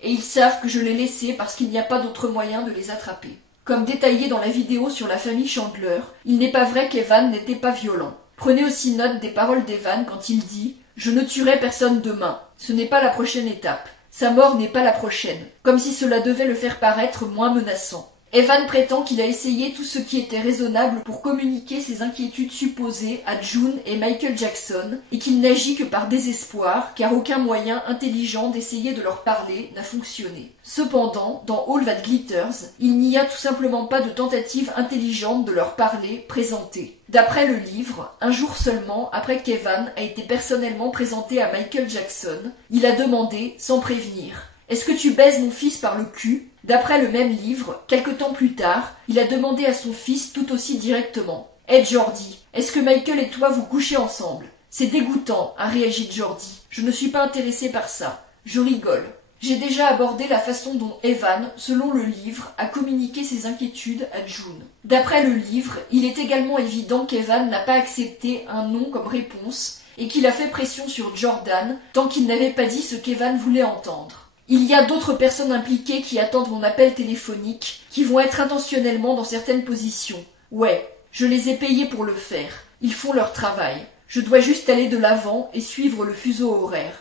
et ils savent que je l'ai laissé parce qu'il n'y a pas d'autre moyen de les attraper. Comme détaillé dans la vidéo sur la famille Chandler, il n'est pas vrai qu'Evan n'était pas violent. Prenez aussi note des paroles d'Evan quand il dit « Je ne tuerai personne demain. Ce n'est pas la prochaine étape. Sa mort n'est pas la prochaine. » Comme si cela devait le faire paraître moins menaçant. Evan prétend qu'il a essayé tout ce qui était raisonnable pour communiquer ses inquiétudes supposées à June et Michael Jackson et qu'il n'agit que par désespoir car aucun moyen intelligent d'essayer de leur parler n'a fonctionné. Cependant, dans All That Glitters, il n'y a tout simplement pas de tentative intelligente de leur parler présentée. D'après le livre, un jour seulement après qu'Evan a été personnellement présenté à Michael Jackson, il a demandé, sans prévenir, « Est-ce que tu baises mon fils par le cul ?» D'après le même livre, quelque temps plus tard, il a demandé à son fils tout aussi directement. « Hey Jordi, est-ce que Michael et toi vous couchez ensemble ?»« C'est dégoûtant, » a réagi Jordi. « Je ne suis pas intéressé par ça. Je rigole. » J'ai déjà abordé la façon dont Evan, selon le livre, a communiqué ses inquiétudes à June. D'après le livre, il est également évident qu'Evan n'a pas accepté un non comme réponse et qu'il a fait pression sur Jordan tant qu'il n'avait pas dit ce qu'Evan voulait entendre. Il y a d'autres personnes impliquées qui attendent mon appel téléphonique, qui vont être intentionnellement dans certaines positions. Ouais, je les ai payés pour le faire. Ils font leur travail. Je dois juste aller de l'avant et suivre le fuseau horaire.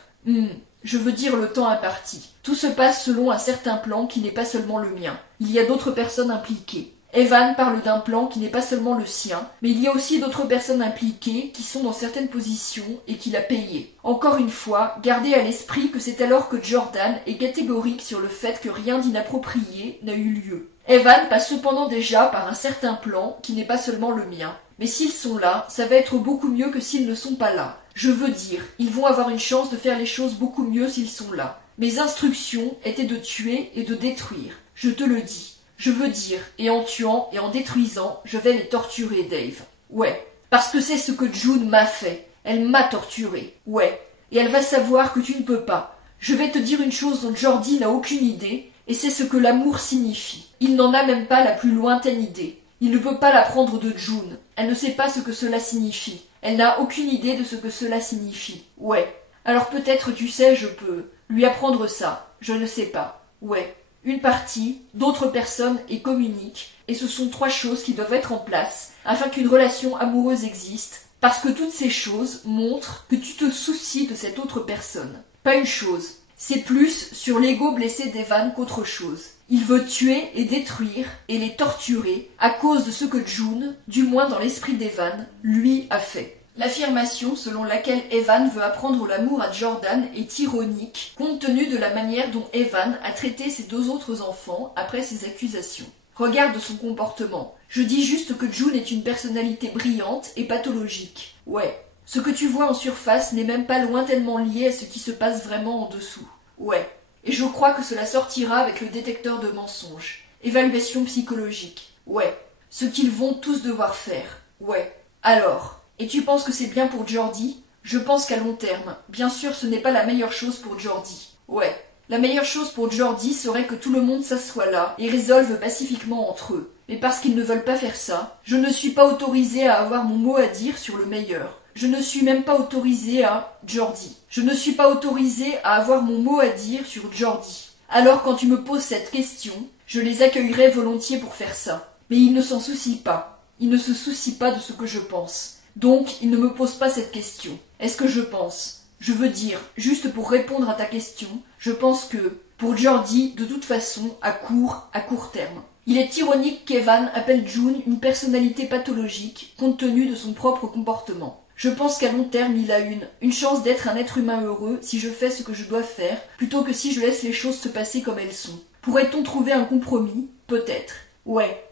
Je veux dire le temps imparti. Tout se passe selon un certain plan qui n'est pas seulement le mien. Il y a d'autres personnes impliquées. Evan parle d'un plan qui n'est pas seulement le sien, mais il y a aussi d'autres personnes impliquées qui sont dans certaines positions et qu'il a payé. Encore une fois, gardez à l'esprit que c'est alors que Jordan est catégorique sur le fait que rien d'inapproprié n'a eu lieu. Evan passe cependant déjà par un certain plan qui n'est pas seulement le mien. Mais s'ils sont là, ça va être beaucoup mieux que s'ils ne sont pas là. Je veux dire, ils vont avoir une chance de faire les choses beaucoup mieux s'ils sont là. Mes instructions étaient de tuer et de détruire. Je te le dis. Je veux dire, et en tuant et en détruisant, je vais les torturer, Dave. Ouais, parce que c'est ce que June m'a fait. Elle m'a torturé. Ouais, et elle va savoir que tu ne peux pas. Je vais te dire une chose dont Jordi n'a aucune idée, et c'est ce que l'amour signifie. Il n'en a même pas la plus lointaine idée. Il ne peut pas l'apprendre de June. Elle ne sait pas ce que cela signifie. Elle n'a aucune idée de ce que cela signifie. Ouais. Alors peut-être, tu sais, je peux lui apprendre ça. Je ne sais pas. Ouais. Une partie, d'autres personnes et communiquent, et ce sont 3 choses qui doivent être en place afin qu'une relation amoureuse existe, parce que toutes ces choses montrent que tu te soucies de cette autre personne. Pas une chose. C'est plus sur l'ego blessé d'Evan qu'autre chose. Il veut tuer et détruire et les torturer à cause de ce que June, du moins dans l'esprit d'Evan, lui a fait. L'affirmation selon laquelle Evan veut apprendre l'amour à Jordan est ironique, compte tenu de la manière dont Evan a traité ses 2 autres enfants après ses accusations. Regarde son comportement. Je dis juste que June est une personnalité brillante et pathologique. Ouais. Ce que tu vois en surface n'est même pas lointainement lié à ce qui se passe vraiment en dessous. Ouais. Et je crois que cela sortira avec le détecteur de mensonges. Évaluation psychologique. Ouais. Ce qu'ils vont tous devoir faire. Ouais. Alors, et tu penses que c'est bien pour Jordi? Je pense qu'à long terme, bien sûr ce n'est pas la meilleure chose pour Jordi. Ouais. La meilleure chose pour Jordi serait que tout le monde s'assoie là et résolve pacifiquement entre eux. Mais parce qu'ils ne veulent pas faire ça, je ne suis pas autorisée à avoir mon mot à dire sur le meilleur. Je ne suis même pas autorisée à Jordi. Je ne suis pas autorisée à avoir mon mot à dire sur Jordi. Alors quand tu me poses cette question, je les accueillerai volontiers pour faire ça. Mais ils ne s'en soucient pas. Ils ne se soucient pas de ce que je pense. Donc, ils ne me posent pas cette question. Est-ce que je pense? Je veux dire, juste pour répondre à ta question, je pense que, pour Jordi, de toute façon, à court terme. Il est ironique qu'Evan appelle June une personnalité pathologique, compte tenu de son propre comportement. Je pense qu'à long terme, il a une chance d'être un être humain heureux si je fais ce que je dois faire, plutôt que si je laisse les choses se passer comme elles sont. Pourrait-on trouver un compromis? Peut-être. Ouais,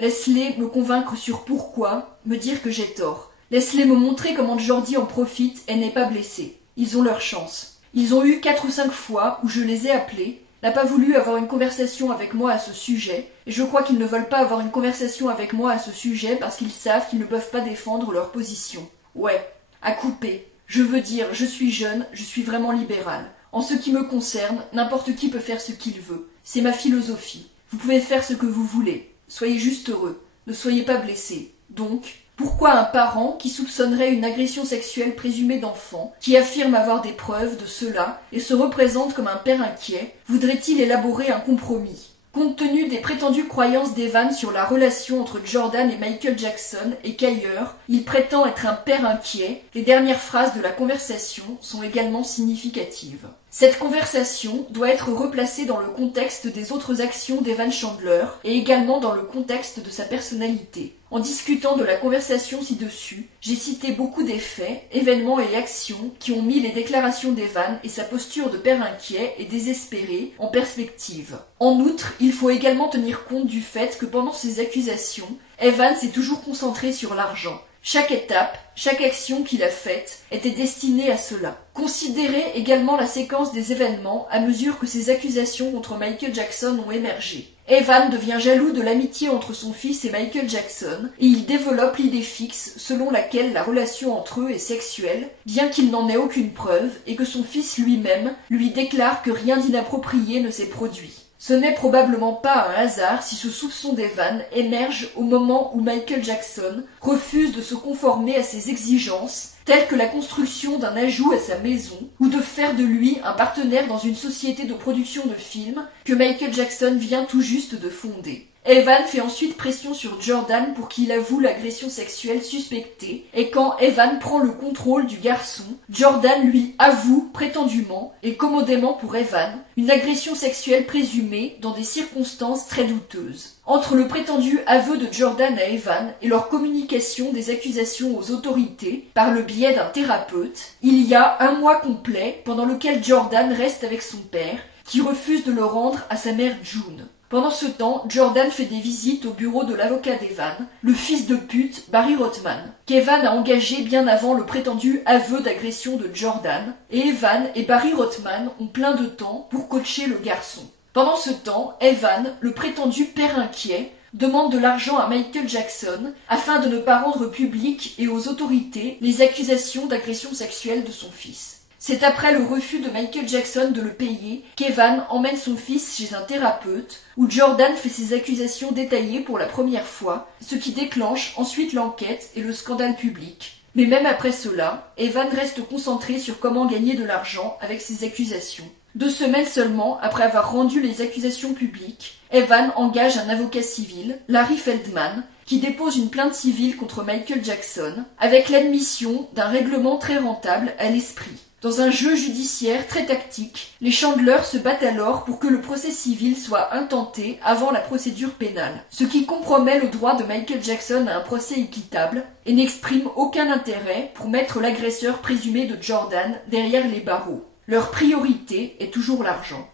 laisse-les me convaincre sur pourquoi, me dire que j'ai tort. Laisse-les me montrer comment Jordi en profite et n'est pas blessé. Ils ont leur chance. Ils ont eu 4 ou 5 fois où je les ai appelés, n'a pas voulu avoir une conversation avec moi à ce sujet, et je crois qu'ils ne veulent pas avoir une conversation avec moi à ce sujet parce qu'ils savent qu'ils ne peuvent pas défendre leur position. Ouais, à couper. Je veux dire, je suis jeune, je suis vraiment libéral. En ce qui me concerne, n'importe qui peut faire ce qu'il veut. C'est ma philosophie. Vous pouvez faire ce que vous voulez. Soyez juste heureux. Ne soyez pas blessés. Donc, pourquoi un parent qui soupçonnerait une agression sexuelle présumée d'enfant, qui affirme avoir des preuves de cela et se représente comme un père inquiet, voudrait-il élaborer un compromis ? Compte tenu des prétendues croyances d'Evan sur la relation entre Jordan et Michael Jackson et qu'ailleurs, il prétend être un père inquiet, les dernières phrases de la conversation sont également significatives. Cette conversation doit être replacée dans le contexte des autres actions d'Evan Chandler et également dans le contexte de sa personnalité. En discutant de la conversation ci-dessus, j'ai cité beaucoup des faits, événements et actions qui ont mis les déclarations d'Evan et sa posture de père inquiet et désespéré en perspective. En outre, il faut également tenir compte du fait que pendant ces accusations, Evan s'est toujours concentré sur l'argent. Chaque étape, chaque action qu'il a faite était destinée à cela. Considérez également la séquence des événements à mesure que ces accusations contre Michael Jackson ont émergé. Evan devient jaloux de l'amitié entre son fils et Michael Jackson et il développe l'idée fixe selon laquelle la relation entre eux est sexuelle, bien qu'il n'en ait aucune preuve et que son fils lui-même lui déclare que rien d'inapproprié ne s'est produit. Ce n'est probablement pas un hasard si ce soupçon d'Evan émerge au moment où Michael Jackson refuse de se conformer à ses exigences, telles que la construction d'un ajout à sa maison ou de faire de lui un partenaire dans une société de production de films que Michael Jackson vient tout juste de fonder. Evan fait ensuite pression sur Jordan pour qu'il avoue l'agression sexuelle suspectée, et quand Evan prend le contrôle du garçon, Jordan lui avoue prétendument, et commodément pour Evan, une agression sexuelle présumée dans des circonstances très douteuses. Entre le prétendu aveu de Jordan à Evan et leur communication des accusations aux autorités par le biais d'un thérapeute, il y a un mois complet pendant lequel Jordan reste avec son père, qui refuse de le rendre à sa mère June. Pendant ce temps, Jordan fait des visites au bureau de l'avocat d'Evan, le fils de pute Barry Rothman, qu'Evan a engagé bien avant le prétendu aveu d'agression de Jordan, et Evan et Barry Rothman ont plein de temps pour coacher le garçon. Pendant ce temps, Evan, le prétendu père inquiet, demande de l'argent à Michael Jackson afin de ne pas rendre public et aux autorités les accusations d'agression sexuelle de son fils. C'est après le refus de Michael Jackson de le payer qu'Evan emmène son fils chez un thérapeute où Jordan fait ses accusations détaillées pour la première fois, ce qui déclenche ensuite l'enquête et le scandale public. Mais même après cela, Evan reste concentré sur comment gagner de l'argent avec ses accusations. 2 semaines seulement après avoir rendu les accusations publiques, Evan engage un avocat civil, Larry Feldman, qui dépose une plainte civile contre Michael Jackson avec l'admission d'un règlement très rentable à l'esprit. Dans un jeu judiciaire très tactique, les Chandler se battent alors pour que le procès civil soit intenté avant la procédure pénale, ce qui compromet le droit de Michael Jackson à un procès équitable et n'exprime aucun intérêt pour mettre l'agresseur présumé de Jordan derrière les barreaux. Leur priorité est toujours l'argent.